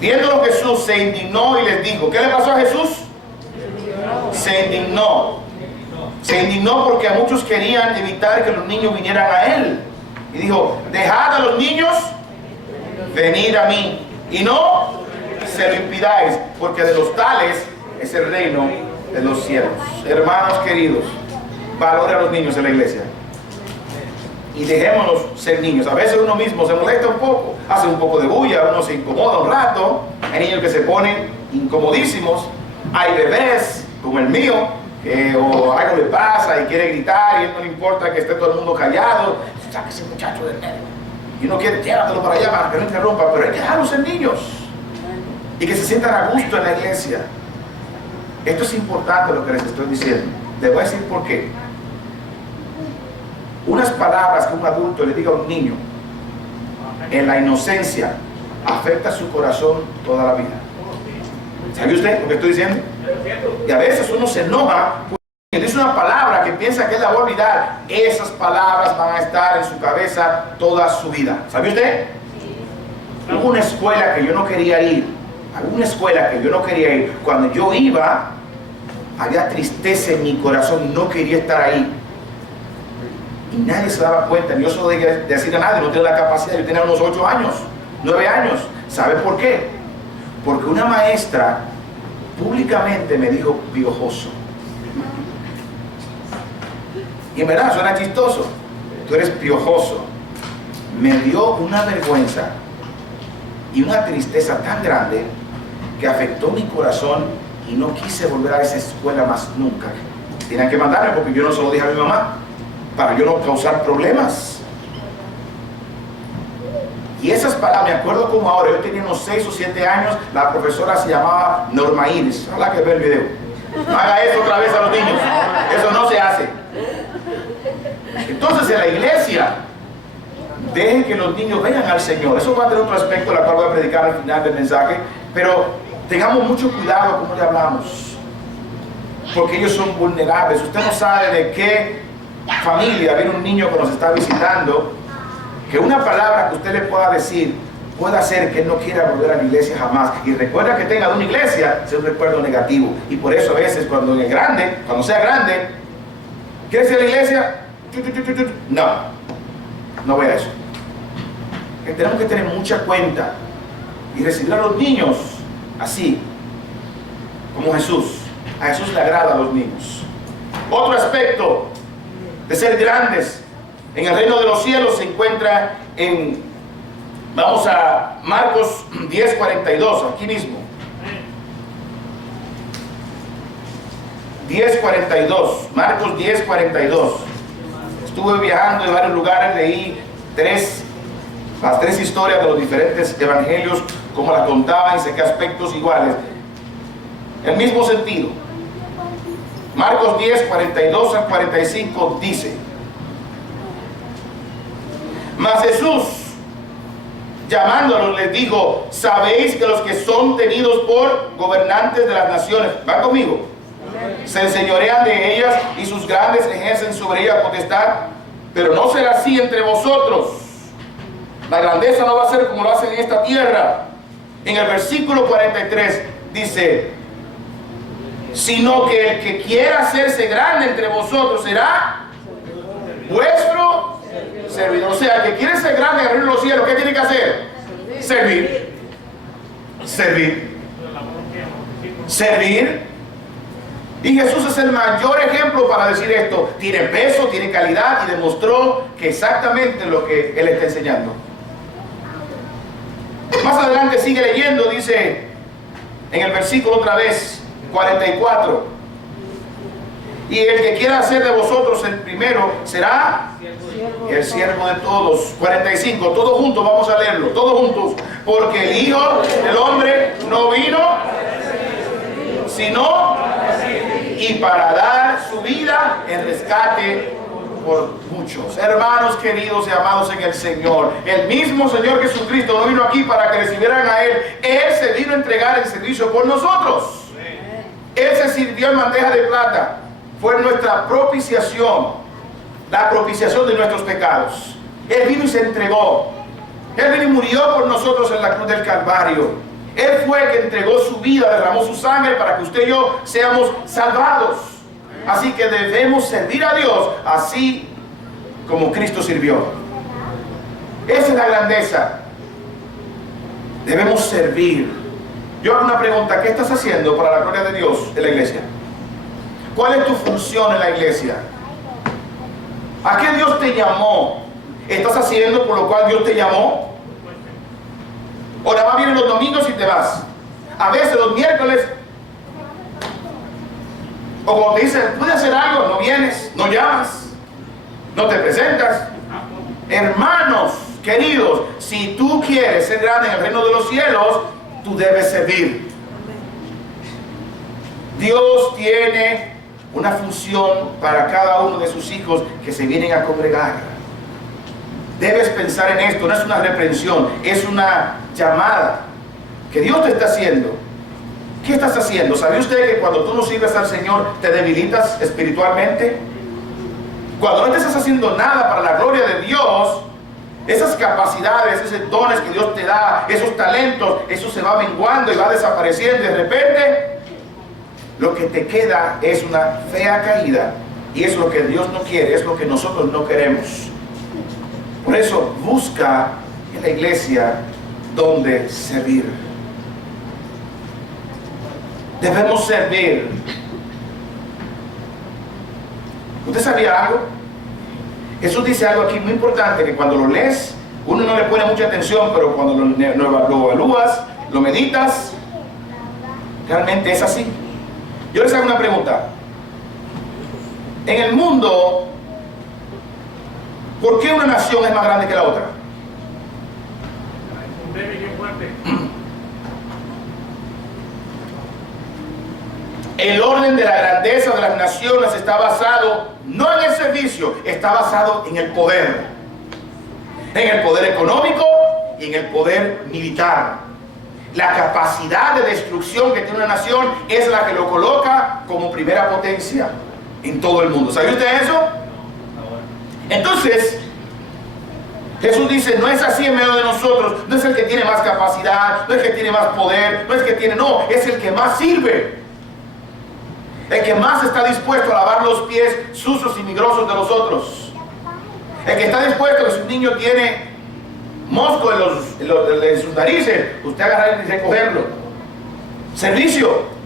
Viéndolo Jesús se indignó y les dijo, ¿qué le pasó a Jesús? Se indignó. Se indignó porque a muchos querían evitar que los niños vinieran a él. Y dijo, dejad a los niños venir a mí y no se lo impidáis, porque de los tales es el reino de los cielos. Hermanos queridos, valore a los niños en la iglesia y dejémonos ser niños. A veces uno mismo se molesta un poco, hace un poco de bulla, uno se incomoda un rato. Hay niños que se ponen incomodísimos. Hay bebés como el mío que o algo le pasa y quiere gritar y a él no le importa que esté todo el mundo callado. Saca ese muchacho del medio y uno quiere llévatelo para allá para que no interrumpa, pero hay que dejarlos ser niños y que se sientan a gusto en la iglesia. Esto es importante lo que les estoy diciendo. Les voy a decir por qué. Unas palabras que un adulto le diga a un niño en la inocencia afecta su corazón toda la vida. ¿Sabe usted lo que estoy diciendo? Y a veces uno se enoja porque dice una palabra que piensa que él la va a olvidar. Esas palabras van a estar en su cabeza toda su vida. ¿Sabe usted? Hubo una escuela que yo no quería ir. Alguna escuela que yo no quería ir. Cuando yo iba, había tristeza en mi corazón y no quería estar ahí. Y nadie se daba cuenta, ni yo se lo debía decir a nadie, no tenía la capacidad. Yo tenía unos 8 años, 9 años. ¿Sabe por qué? Porque una maestra públicamente me dijo piojoso. Y en verdad suena chistoso. Tú eres piojoso. Me dio una vergüenza y una tristeza tan grande que afectó mi corazón y no quise volver a esa escuela más nunca. Tenían que mandarme porque yo no se lo dije a mi mamá para yo no causar problemas. Y esas palabras, me acuerdo como ahora, yo tenía unos 6 o 7 años, la profesora se llamaba Norma Iris. Ojalá que vea el video. No haga eso otra vez a los niños, eso no se hace. Entonces en la iglesia, dejen que los niños vengan al Señor. Eso va a tener otro aspecto, la cual voy a predicar al final del mensaje, pero tengamos mucho cuidado como le hablamos, porque ellos son vulnerables. Usted no sabe de qué familia, viene un niño que nos está visitando, que una palabra que usted le pueda decir puede hacer que él no quiera volver a la iglesia jamás. Y recuerda que tenga una iglesia, es un recuerdo negativo. Y por eso a veces cuando sea grande, ¿quieres ir a la iglesia? No voy a eso. Que tenemos que tener mucha cuenta y recibir a los niños así, como Jesús. A Jesús le agrada a los niños. Otro aspecto de ser grandes en el reino de los cielos se encuentra vamos a Marcos 10:42, aquí mismo. 10:42, Marcos 10:42. Estuve viajando en varios lugares, leí las tres historias de los diferentes evangelios, como las contaban y saqué aspectos iguales. El mismo sentido. Marcos 10:42 al 45 dice: Mas Jesús, llamándolos, les dijo: sabéis que los que son tenidos por gobernantes de las naciones, ¿van conmigo?, se enseñorean de ellas y sus grandes ejercen sobre ellas potestad, pero no será así entre vosotros. La grandeza no va a ser como lo hacen en esta tierra. En el versículo 43 dice: sino que el que quiera hacerse grande entre vosotros será vuestro servidor. O sea, el que quiere ser grande en el reino de los cielos, ¿qué tiene que hacer? Servir. Y Jesús es el mayor ejemplo para decir esto. Tiene peso, tiene calidad y demostró que exactamente lo que Él está enseñando. Más adelante sigue leyendo, dice en el versículo otra vez, 44: y el que quiera ser de vosotros el primero será el siervo de todos. 45, todos juntos vamos a leerlo, todos juntos. Porque el Hijo del Hombre no vino sino y para dar su vida en rescate por muchos. Hermanos queridos y amados en el Señor, el mismo Señor Jesucristo no vino aquí para que recibieran a Él. Él se vino a entregar el servicio por nosotros. Él se sirvió en bandeja de plata. Fue nuestra propiciación, la propiciación de nuestros pecados. Él vino y se entregó. Él vino y murió por nosotros en la cruz del Calvario. Él fue el que entregó su vida, derramó su sangre para que usted y yo seamos salvados. Así que debemos servir a Dios así como Cristo sirvió. Esa es la grandeza. Debemos servir. Yo hago una pregunta: ¿qué estás haciendo para la gloria de Dios en la iglesia? ¿Cuál es tu función en la iglesia? ¿A qué Dios te llamó? ¿Estás haciendo por lo cual Dios te llamó? ¿O nada más vienes los domingos y te vas? A veces los miércoles, o como te dicen, ¿puedes hacer algo? No vienes, no llamas, no te presentas. Hermanos queridos, si tú quieres ser grande en el reino de los cielos, tú debes servir. Dios tiene una función para cada uno de sus hijos que se vienen a congregar. Debes pensar en esto, no es una reprensión, es una llamada que Dios te está haciendo. ¿Qué estás haciendo? ¿Sabe usted que cuando tú no sirves al Señor te debilitas espiritualmente? Cuando no te estás haciendo nada para la gloria de Dios, esas capacidades, esos dones que Dios te da, esos talentos, eso se va menguando y va desapareciendo. De repente, lo que te queda es una fea caída. Y es lo que Dios no quiere, es lo que nosotros no queremos. Por eso, busca en la iglesia donde servir. Debemos servir. ¿Usted sabía algo? Jesús dice algo aquí muy importante, que cuando lo lees, uno no le pone mucha atención, pero cuando lo evalúas, lo meditas, realmente es así. Yo les hago una pregunta. En el mundo, ¿por qué una nación es más grande que la otra? El orden de la grandeza de las naciones está basado no en el servicio, está basado en el poder. En el poder económico y en el poder militar. La capacidad de destrucción que tiene una nación es la que lo coloca como primera potencia en todo el mundo. ¿Sabe usted eso? Entonces, Jesús dice, no es así en medio de nosotros, no es el que tiene más capacidad, no es el que tiene más poder, no es el que tiene, no, es el que más sirve. El que más está dispuesto a lavar los pies sucios y migrosos de los otros. El que está dispuesto, que si un niño tiene mosco en sus narices, usted agarra y recogerlo. Servicio.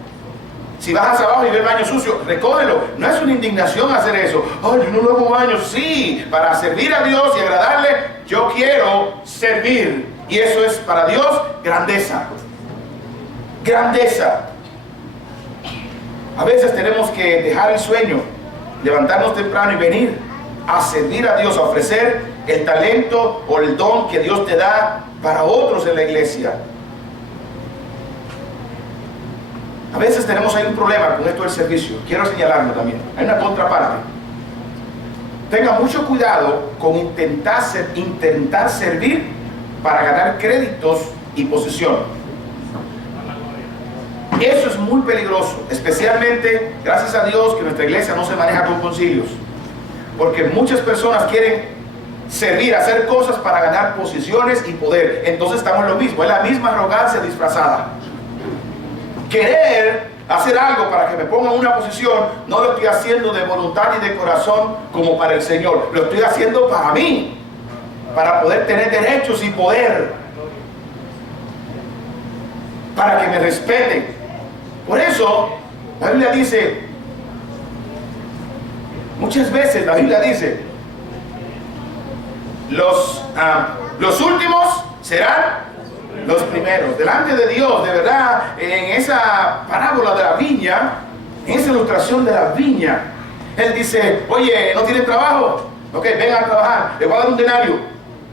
Si bajas abajo y ves baño sucio, recógelo. No es una indignación hacer eso. Ay, yo no hago baño. Sí, para servir a Dios y agradarle, yo quiero servir. Y eso es para Dios grandeza. Grandeza. A veces tenemos que dejar el sueño, levantarnos temprano y venir a servir a Dios, a ofrecer el talento o el don que Dios te da para otros en la iglesia. A veces tenemos ahí un problema con esto del servicio. Quiero señalarlo también. Hay una contraparte. Tenga mucho cuidado con intentar servir para ganar créditos y posesión. Eso es muy peligroso, especialmente, gracias a Dios, que nuestra iglesia no se maneja con concilios. Porque muchas personas quieren servir, hacer cosas para ganar posiciones y poder. Entonces estamos en lo mismo, es la misma arrogancia disfrazada. Querer hacer algo para que me ponga en una posición, no lo estoy haciendo de voluntad y de corazón como para el Señor. Lo estoy haciendo para mí, para poder tener derechos y poder, para que me respeten. Por eso, la Biblia dice, muchas veces la Biblia dice, los últimos serán los primeros. Delante de Dios, de verdad, en esa parábola de la viña, en esa ilustración de la viña, Él dice, oye, ¿no tienen trabajo? Ok, vengan a trabajar, les voy a dar un denario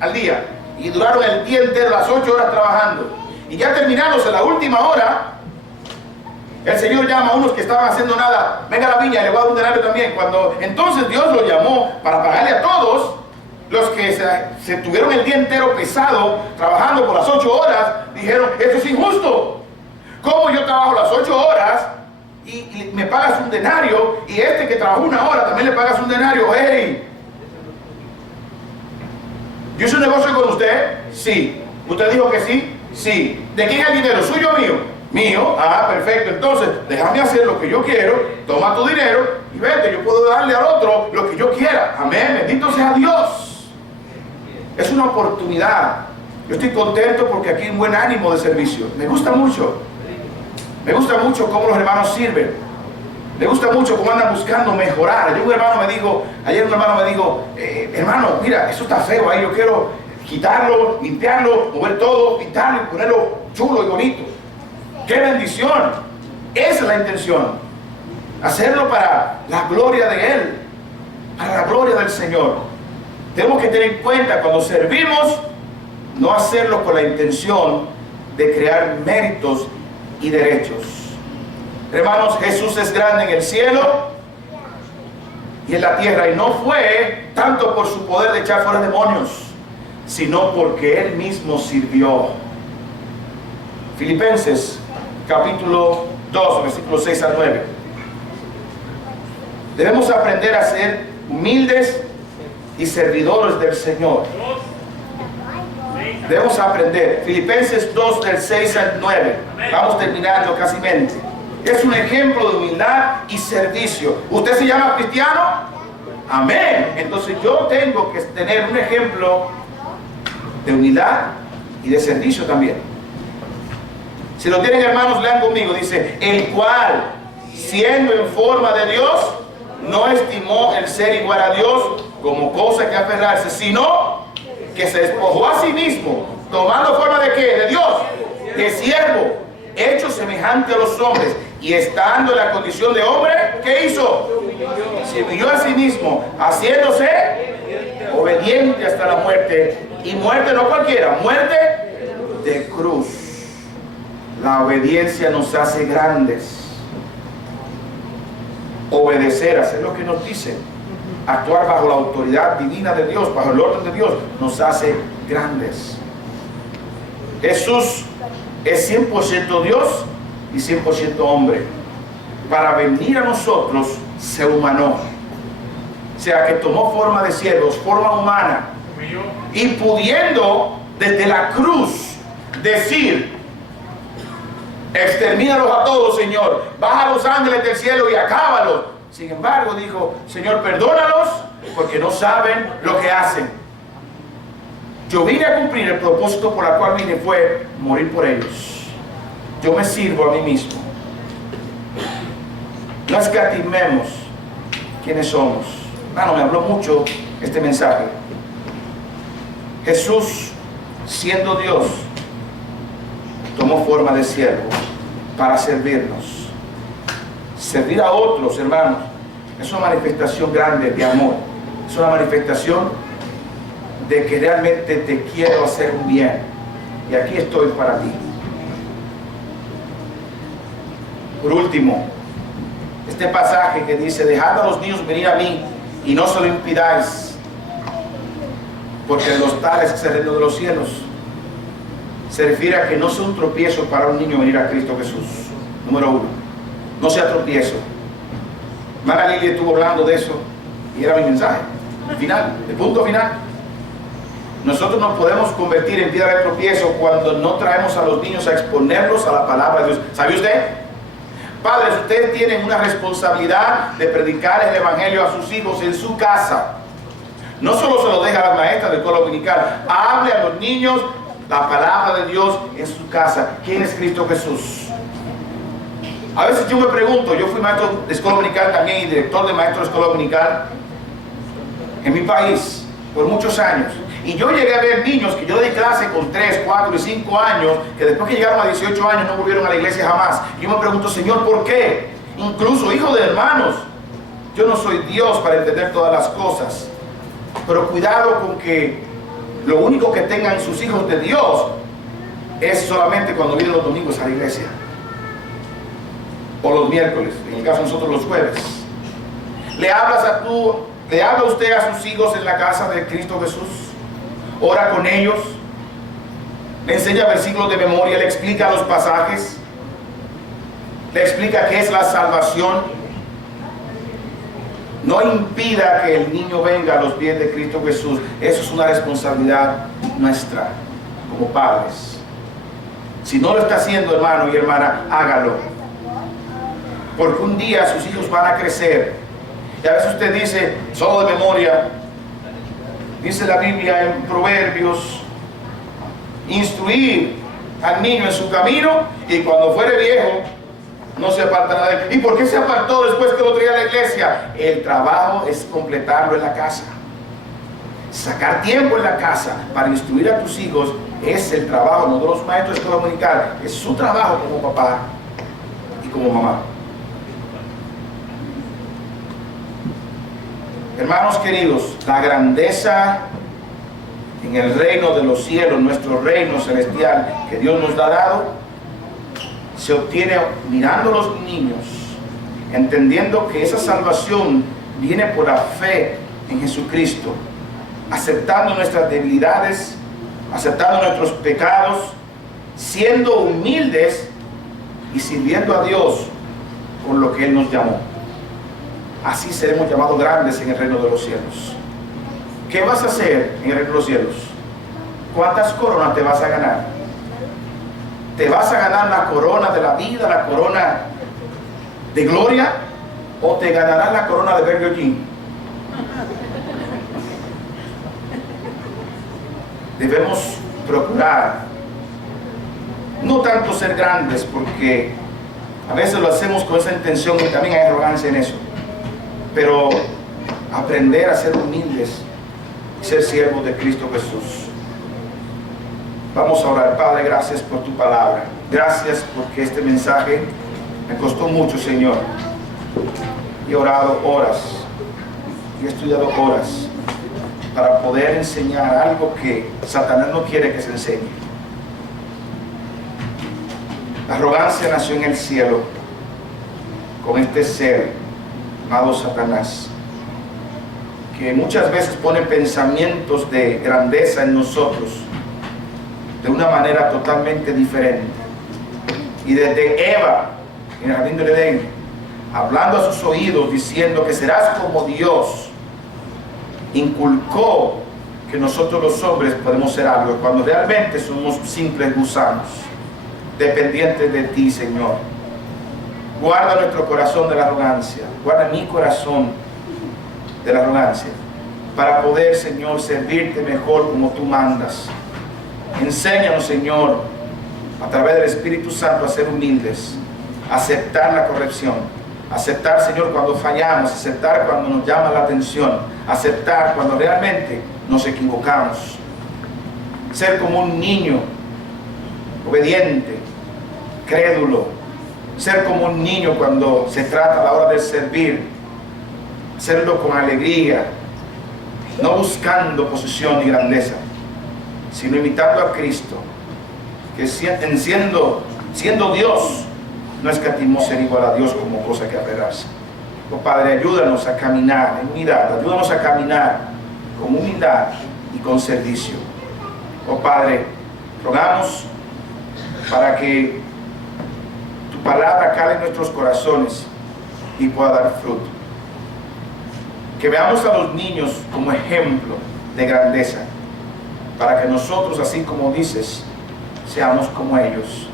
al día. Y duraron el día entero, las 8 horas trabajando. Y ya terminados en la última hora, el Señor llama a unos que estaban haciendo nada, venga a la viña, le voy a dar un denario también. Cuando entonces Dios lo llamó para pagarle a todos, los que se tuvieron el día entero pesado, trabajando por las 8 horas, dijeron, esto es injusto. ¿Cómo yo trabajo las 8 horas y me pagas un denario, y este que trabajó 1 hora también le pagas un denario? Hey, ¿yo hice un negocio con usted? Sí. ¿Usted dijo que sí? Sí. ¿De quién es el dinero? ¿Suyo o mío? Mío. Ah, perfecto. Entonces, déjame hacer lo que yo quiero, toma tu dinero y vete. Yo puedo darle al otro lo que yo quiera. Amén. Bendito sea Dios. Es una oportunidad. Yo estoy contento porque aquí hay un buen ánimo de servicio. Me gusta mucho. Me gusta mucho cómo los hermanos sirven. Me gusta mucho cómo andan buscando mejorar. Ayer un hermano me dijo, hermano, mira, eso está feo ahí, yo quiero quitarlo, limpiarlo, mover todo, pintarlo y ponerlo chulo y bonito. ¡Qué bendición! Esa es la intención. Hacerlo para la gloria de Él, para la gloria del Señor. Tenemos que tener en cuenta cuando servimos, no hacerlo con la intención de crear méritos y derechos. Hermanos, Jesús es grande en el cielo y en la tierra, y no fue tanto por su poder de echar fuera demonios, sino porque Él mismo sirvió. Filipenses capítulo 2, versículos 6 al 9. Debemos aprender a ser humildes y servidores del Señor. Debemos aprender. Filipenses 2, del 6 al 9. Vamos terminando casi mente. Es un ejemplo de humildad y servicio. ¿Usted se llama cristiano? Amén. Entonces yo tengo que tener un ejemplo de humildad y de servicio también. Si lo tienen, hermanos, lean conmigo. Dice, el cual, siendo en forma de Dios, no estimó el ser igual a Dios como cosa que aferrarse, sino que se despojó a sí mismo, tomando forma de ¿qué? De Dios, de siervo, hecho semejante a los hombres, y estando en la condición de hombre, ¿qué hizo? Se humilló a sí mismo, haciéndose obediente hasta la muerte, y muerte no cualquiera, muerte de cruz. La obediencia nos hace grandes. Obedecer, hacer lo que nos dicen, actuar bajo la autoridad divina de Dios, bajo el orden de Dios, nos hace grandes. Jesús es 100% Dios y 100% hombre. Para venir a nosotros se humanó. O sea, que tomó forma de siervos, forma humana. Y pudiendo desde la cruz decir, extermínalos a todos, Señor, baja los ángeles del cielo y acábalos. Sin embargo, dijo, Señor, perdónalos porque no saben lo que hacen. Yo vine a cumplir el propósito por el cual vine, fue morir por ellos. Yo me sirvo a mí mismo. No escatimemos quiénes somos. Hermano, me habló mucho este mensaje. Jesús, siendo Dios, tomó forma de siervo para servirnos. Servir a otros, hermanos, es una manifestación grande de amor. Es una manifestación de que realmente te quiero hacer un bien. Y aquí estoy para ti. Por último, este pasaje que dice, dejad a los niños venir a mí y no se lo impidáis, porque de los tales es el reino de los cielos. Se refiere a que no sea un tropiezo para un niño venir a Cristo Jesús. Número uno, no sea tropiezo. Hermana Lili estuvo hablando de eso y era mi mensaje final, el punto final. Nosotros nos podemos convertir en piedra de tropiezo cuando no traemos a los niños a exponerlos a la palabra de Dios. ¿Sabe usted? Padres, ustedes tienen una responsabilidad de predicar el evangelio a sus hijos en su casa. No solo se lo deja a las maestras de escuela dominical, hable a los niños la palabra de Dios en su casa. ¿Quién es Cristo Jesús? A veces yo me pregunto, yo fui maestro de escuela dominical también y director de maestro de escuela dominical en mi país por muchos años. Y yo llegué a ver niños que yo di clase con 3, 4 y 5 años, que después que llegaron a 18 años no volvieron a la iglesia jamás. Y yo me pregunto, Señor, ¿por qué? Incluso hijos de hermanos. Yo no soy Dios para entender todas las cosas. Pero cuidado con que lo único que tengan sus hijos de Dios es solamente cuando vienen los domingos a la iglesia. O los miércoles, en el caso de nosotros los jueves. ¿Le habla usted a sus hijos en la casa de Cristo Jesús? Ora con ellos, le enseña versículos de memoria, le explica los pasajes, le explica qué es la salvación. No impida que el niño venga a los pies de Cristo Jesús. Eso es una responsabilidad nuestra como padres. Si no lo está haciendo, hermano y hermana, hágalo. Porque un día sus hijos van a crecer. Y a veces usted dice, solo de memoria, dice la Biblia en Proverbios, instruir al niño en su camino y cuando fuere viejo no se apartará de él. ¿Y por qué se apartó después que lo traía a la iglesia? El trabajo es completarlo en la casa. Sacar tiempo en la casa para instruir a tus hijos es el trabajo, no de los maestros de escuela dominical, es su trabajo como papá y como mamá. Hermanos queridos, la grandeza en el reino de los cielos, nuestro reino celestial que Dios nos ha dado, se obtiene mirando a los niños, entendiendo que esa salvación viene por la fe en Jesucristo, aceptando nuestras debilidades, aceptando nuestros pecados, siendo humildes y sirviendo a Dios con lo que Él nos llamó. Así seremos llamados grandes en el reino de los cielos. ¿Qué vas a hacer en el reino de los cielos? ¿Cuántas coronas te vas a ganar? ¿Te vas a ganar la corona de la vida, la corona de gloria? ¿O te ganarás la corona de Burger King? Debemos procurar no tanto ser grandes, porque a veces lo hacemos con esa intención y también hay arrogancia en eso, pero aprender a ser humildes y ser siervos de Cristo Jesús. Vamos a orar. Padre, gracias por tu palabra. Gracias porque este mensaje me costó mucho, Señor. He orado horas y he estudiado horas para poder enseñar algo que Satanás no quiere que se enseñe. La arrogancia nació en el cielo con este ser llamado Satanás, que muchas veces pone pensamientos de grandeza en nosotros de una manera totalmente diferente. Y desde Eva en el jardín del Edén, hablando a sus oídos, diciendo que serás como Dios, inculcó que nosotros los hombres podemos ser algo, cuando realmente somos simples gusanos, dependientes de ti, Señor. Guarda nuestro corazón de la arrogancia, guarda mi corazón de la arrogancia, para poder, Señor, servirte mejor como tú mandas. Enséñanos, Señor, a través del Espíritu Santo a ser humildes, a aceptar la corrección, aceptar, Señor, cuando fallamos, aceptar cuando nos llama la atención, aceptar cuando realmente nos equivocamos. Ser como un niño, obediente, crédulo. Ser como un niño cuando se trata a la hora de servir. Hacerlo con alegría, no buscando posición ni grandeza, sino imitando a Cristo, que siendo Dios, no escatimó ser igual a Dios como cosa que aferrarse. Oh Padre, ayúdanos a caminar en unidad, ayúdanos a caminar con humildad y con servicio. Oh Padre, rogamos para que tu palabra cale en nuestros corazones y pueda dar fruto. Que veamos a los niños como ejemplo de grandeza, para que nosotros, así como dices, seamos como ellos.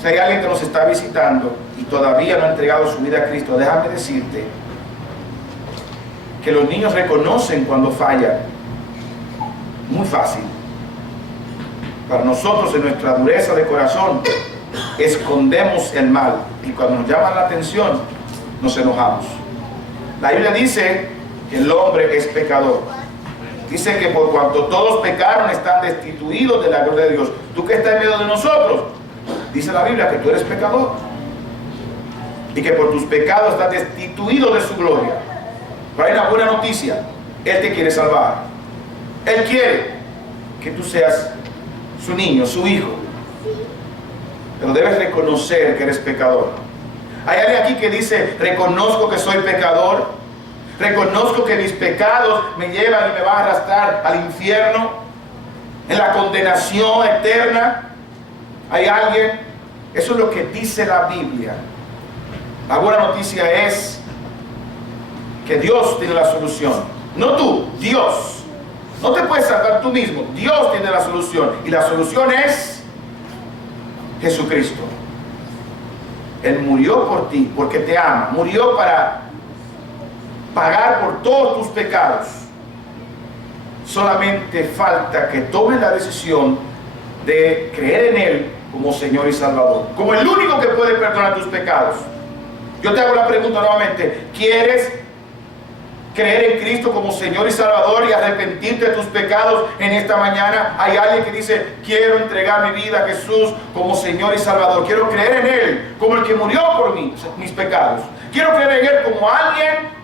Si hay alguien que nos está visitando y todavía no ha entregado su vida a Cristo, déjame decirte que los niños reconocen cuando fallan. Muy fácil. Para nosotros, en nuestra dureza de corazón, escondemos el mal, y cuando nos llaman la atención, nos enojamos. La Biblia dice que el hombre es pecador. Dice que por cuanto todos pecaron, están destituidos de la gloria de Dios. Tú que estás en medio de nosotros, dice la Biblia que tú eres pecador, y que por tus pecados estás destituido de su gloria. Pero hay una buena noticia: Él te quiere salvar. Él quiere que tú seas su niño, su hijo. Pero debes reconocer que eres pecador. Hay alguien aquí que dice: reconozco que soy pecador, reconozco que mis pecados me llevan y me van a arrastrar al infierno, en la condenación eterna. Hay alguien, eso es lo que dice la Biblia. La buena noticia es que Dios tiene la solución, no tú, Dios. No te puedes salvar tú mismo, Dios tiene la solución, y la solución es Jesucristo. Él murió por ti, porque te ama, murió para pagar por todos tus pecados. Solamente falta que tomes la decisión de creer en Él como Señor y Salvador, como el único que puede perdonar tus pecados. Yo te hago la pregunta nuevamente: ¿quieres creer en Cristo como Señor y Salvador y arrepentirte de tus pecados en esta mañana? Hay alguien que dice: quiero entregar mi vida a Jesús como Señor y Salvador, quiero creer en Él como el que murió por mis pecados, quiero creer en Él como alguien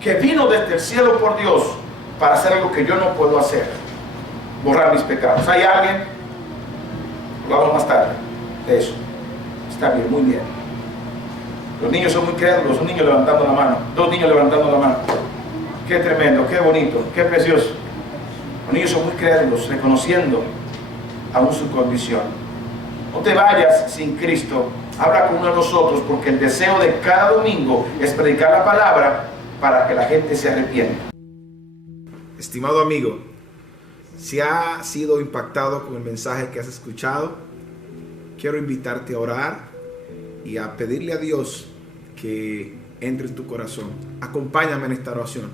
que vino desde el cielo por Dios para hacer algo que yo no puedo hacer, borrar mis pecados. ¿Hay alguien? Hablamos más tarde de eso. Está bien, muy bien. Los niños son muy crédulos, un niño levantando la mano, dos niños levantando la mano. Qué tremendo, qué bonito, qué precioso. Los niños son muy crédulos, reconociendo aún su condición. No te vayas sin Cristo, habla con uno de nosotros, porque el deseo de cada domingo es predicar la palabra para que la gente se arrepienta. Estimado amigo, si has sido impactado con el mensaje que has escuchado, quiero invitarte a orar y a pedirle a Dios que entre en tu corazón. Acompáñame en esta oración.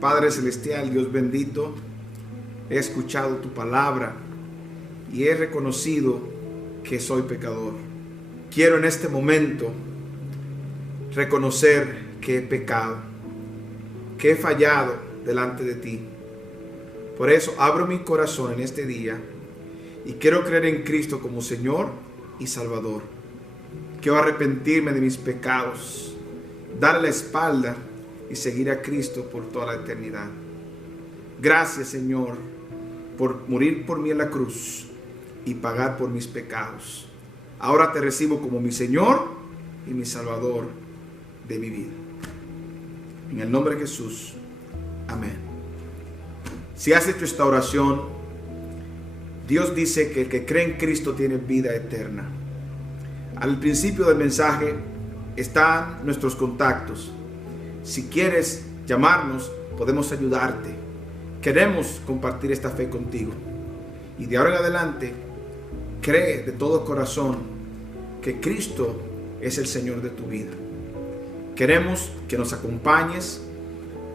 Padre Celestial, Dios bendito, he escuchado tu palabra y he reconocido que soy pecador. Quiero en este momento reconocer que he pecado, que he fallado delante de ti. Por eso abro mi corazón en este día y quiero creer en Cristo como Señor y Salvador. Quiero arrepentirme de mis pecados, darle la espalda y seguir a Cristo por toda la eternidad. Gracias, Señor, por morir por mí en la cruz y pagar por mis pecados. Ahora te recibo como mi Señor y mi Salvador de mi vida. En el nombre de Jesús. Amén. Si has hecho esta oración, Dios dice que el que cree en Cristo tiene vida eterna. Al principio del mensaje están nuestros contactos. Si quieres llamarnos, podemos ayudarte. Queremos compartir esta fe contigo. Y de ahora en adelante, cree de todo corazón que Cristo es el Señor de tu vida. Queremos que nos acompañes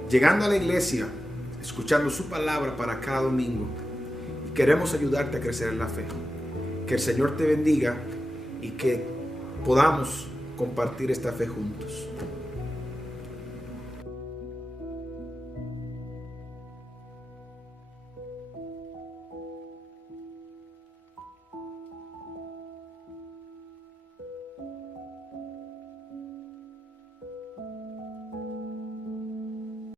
llegando a la iglesia, escuchando su palabra para cada domingo. Y queremos ayudarte a crecer en la fe. Que el Señor te bendiga y que podamos compartir esta fe juntos.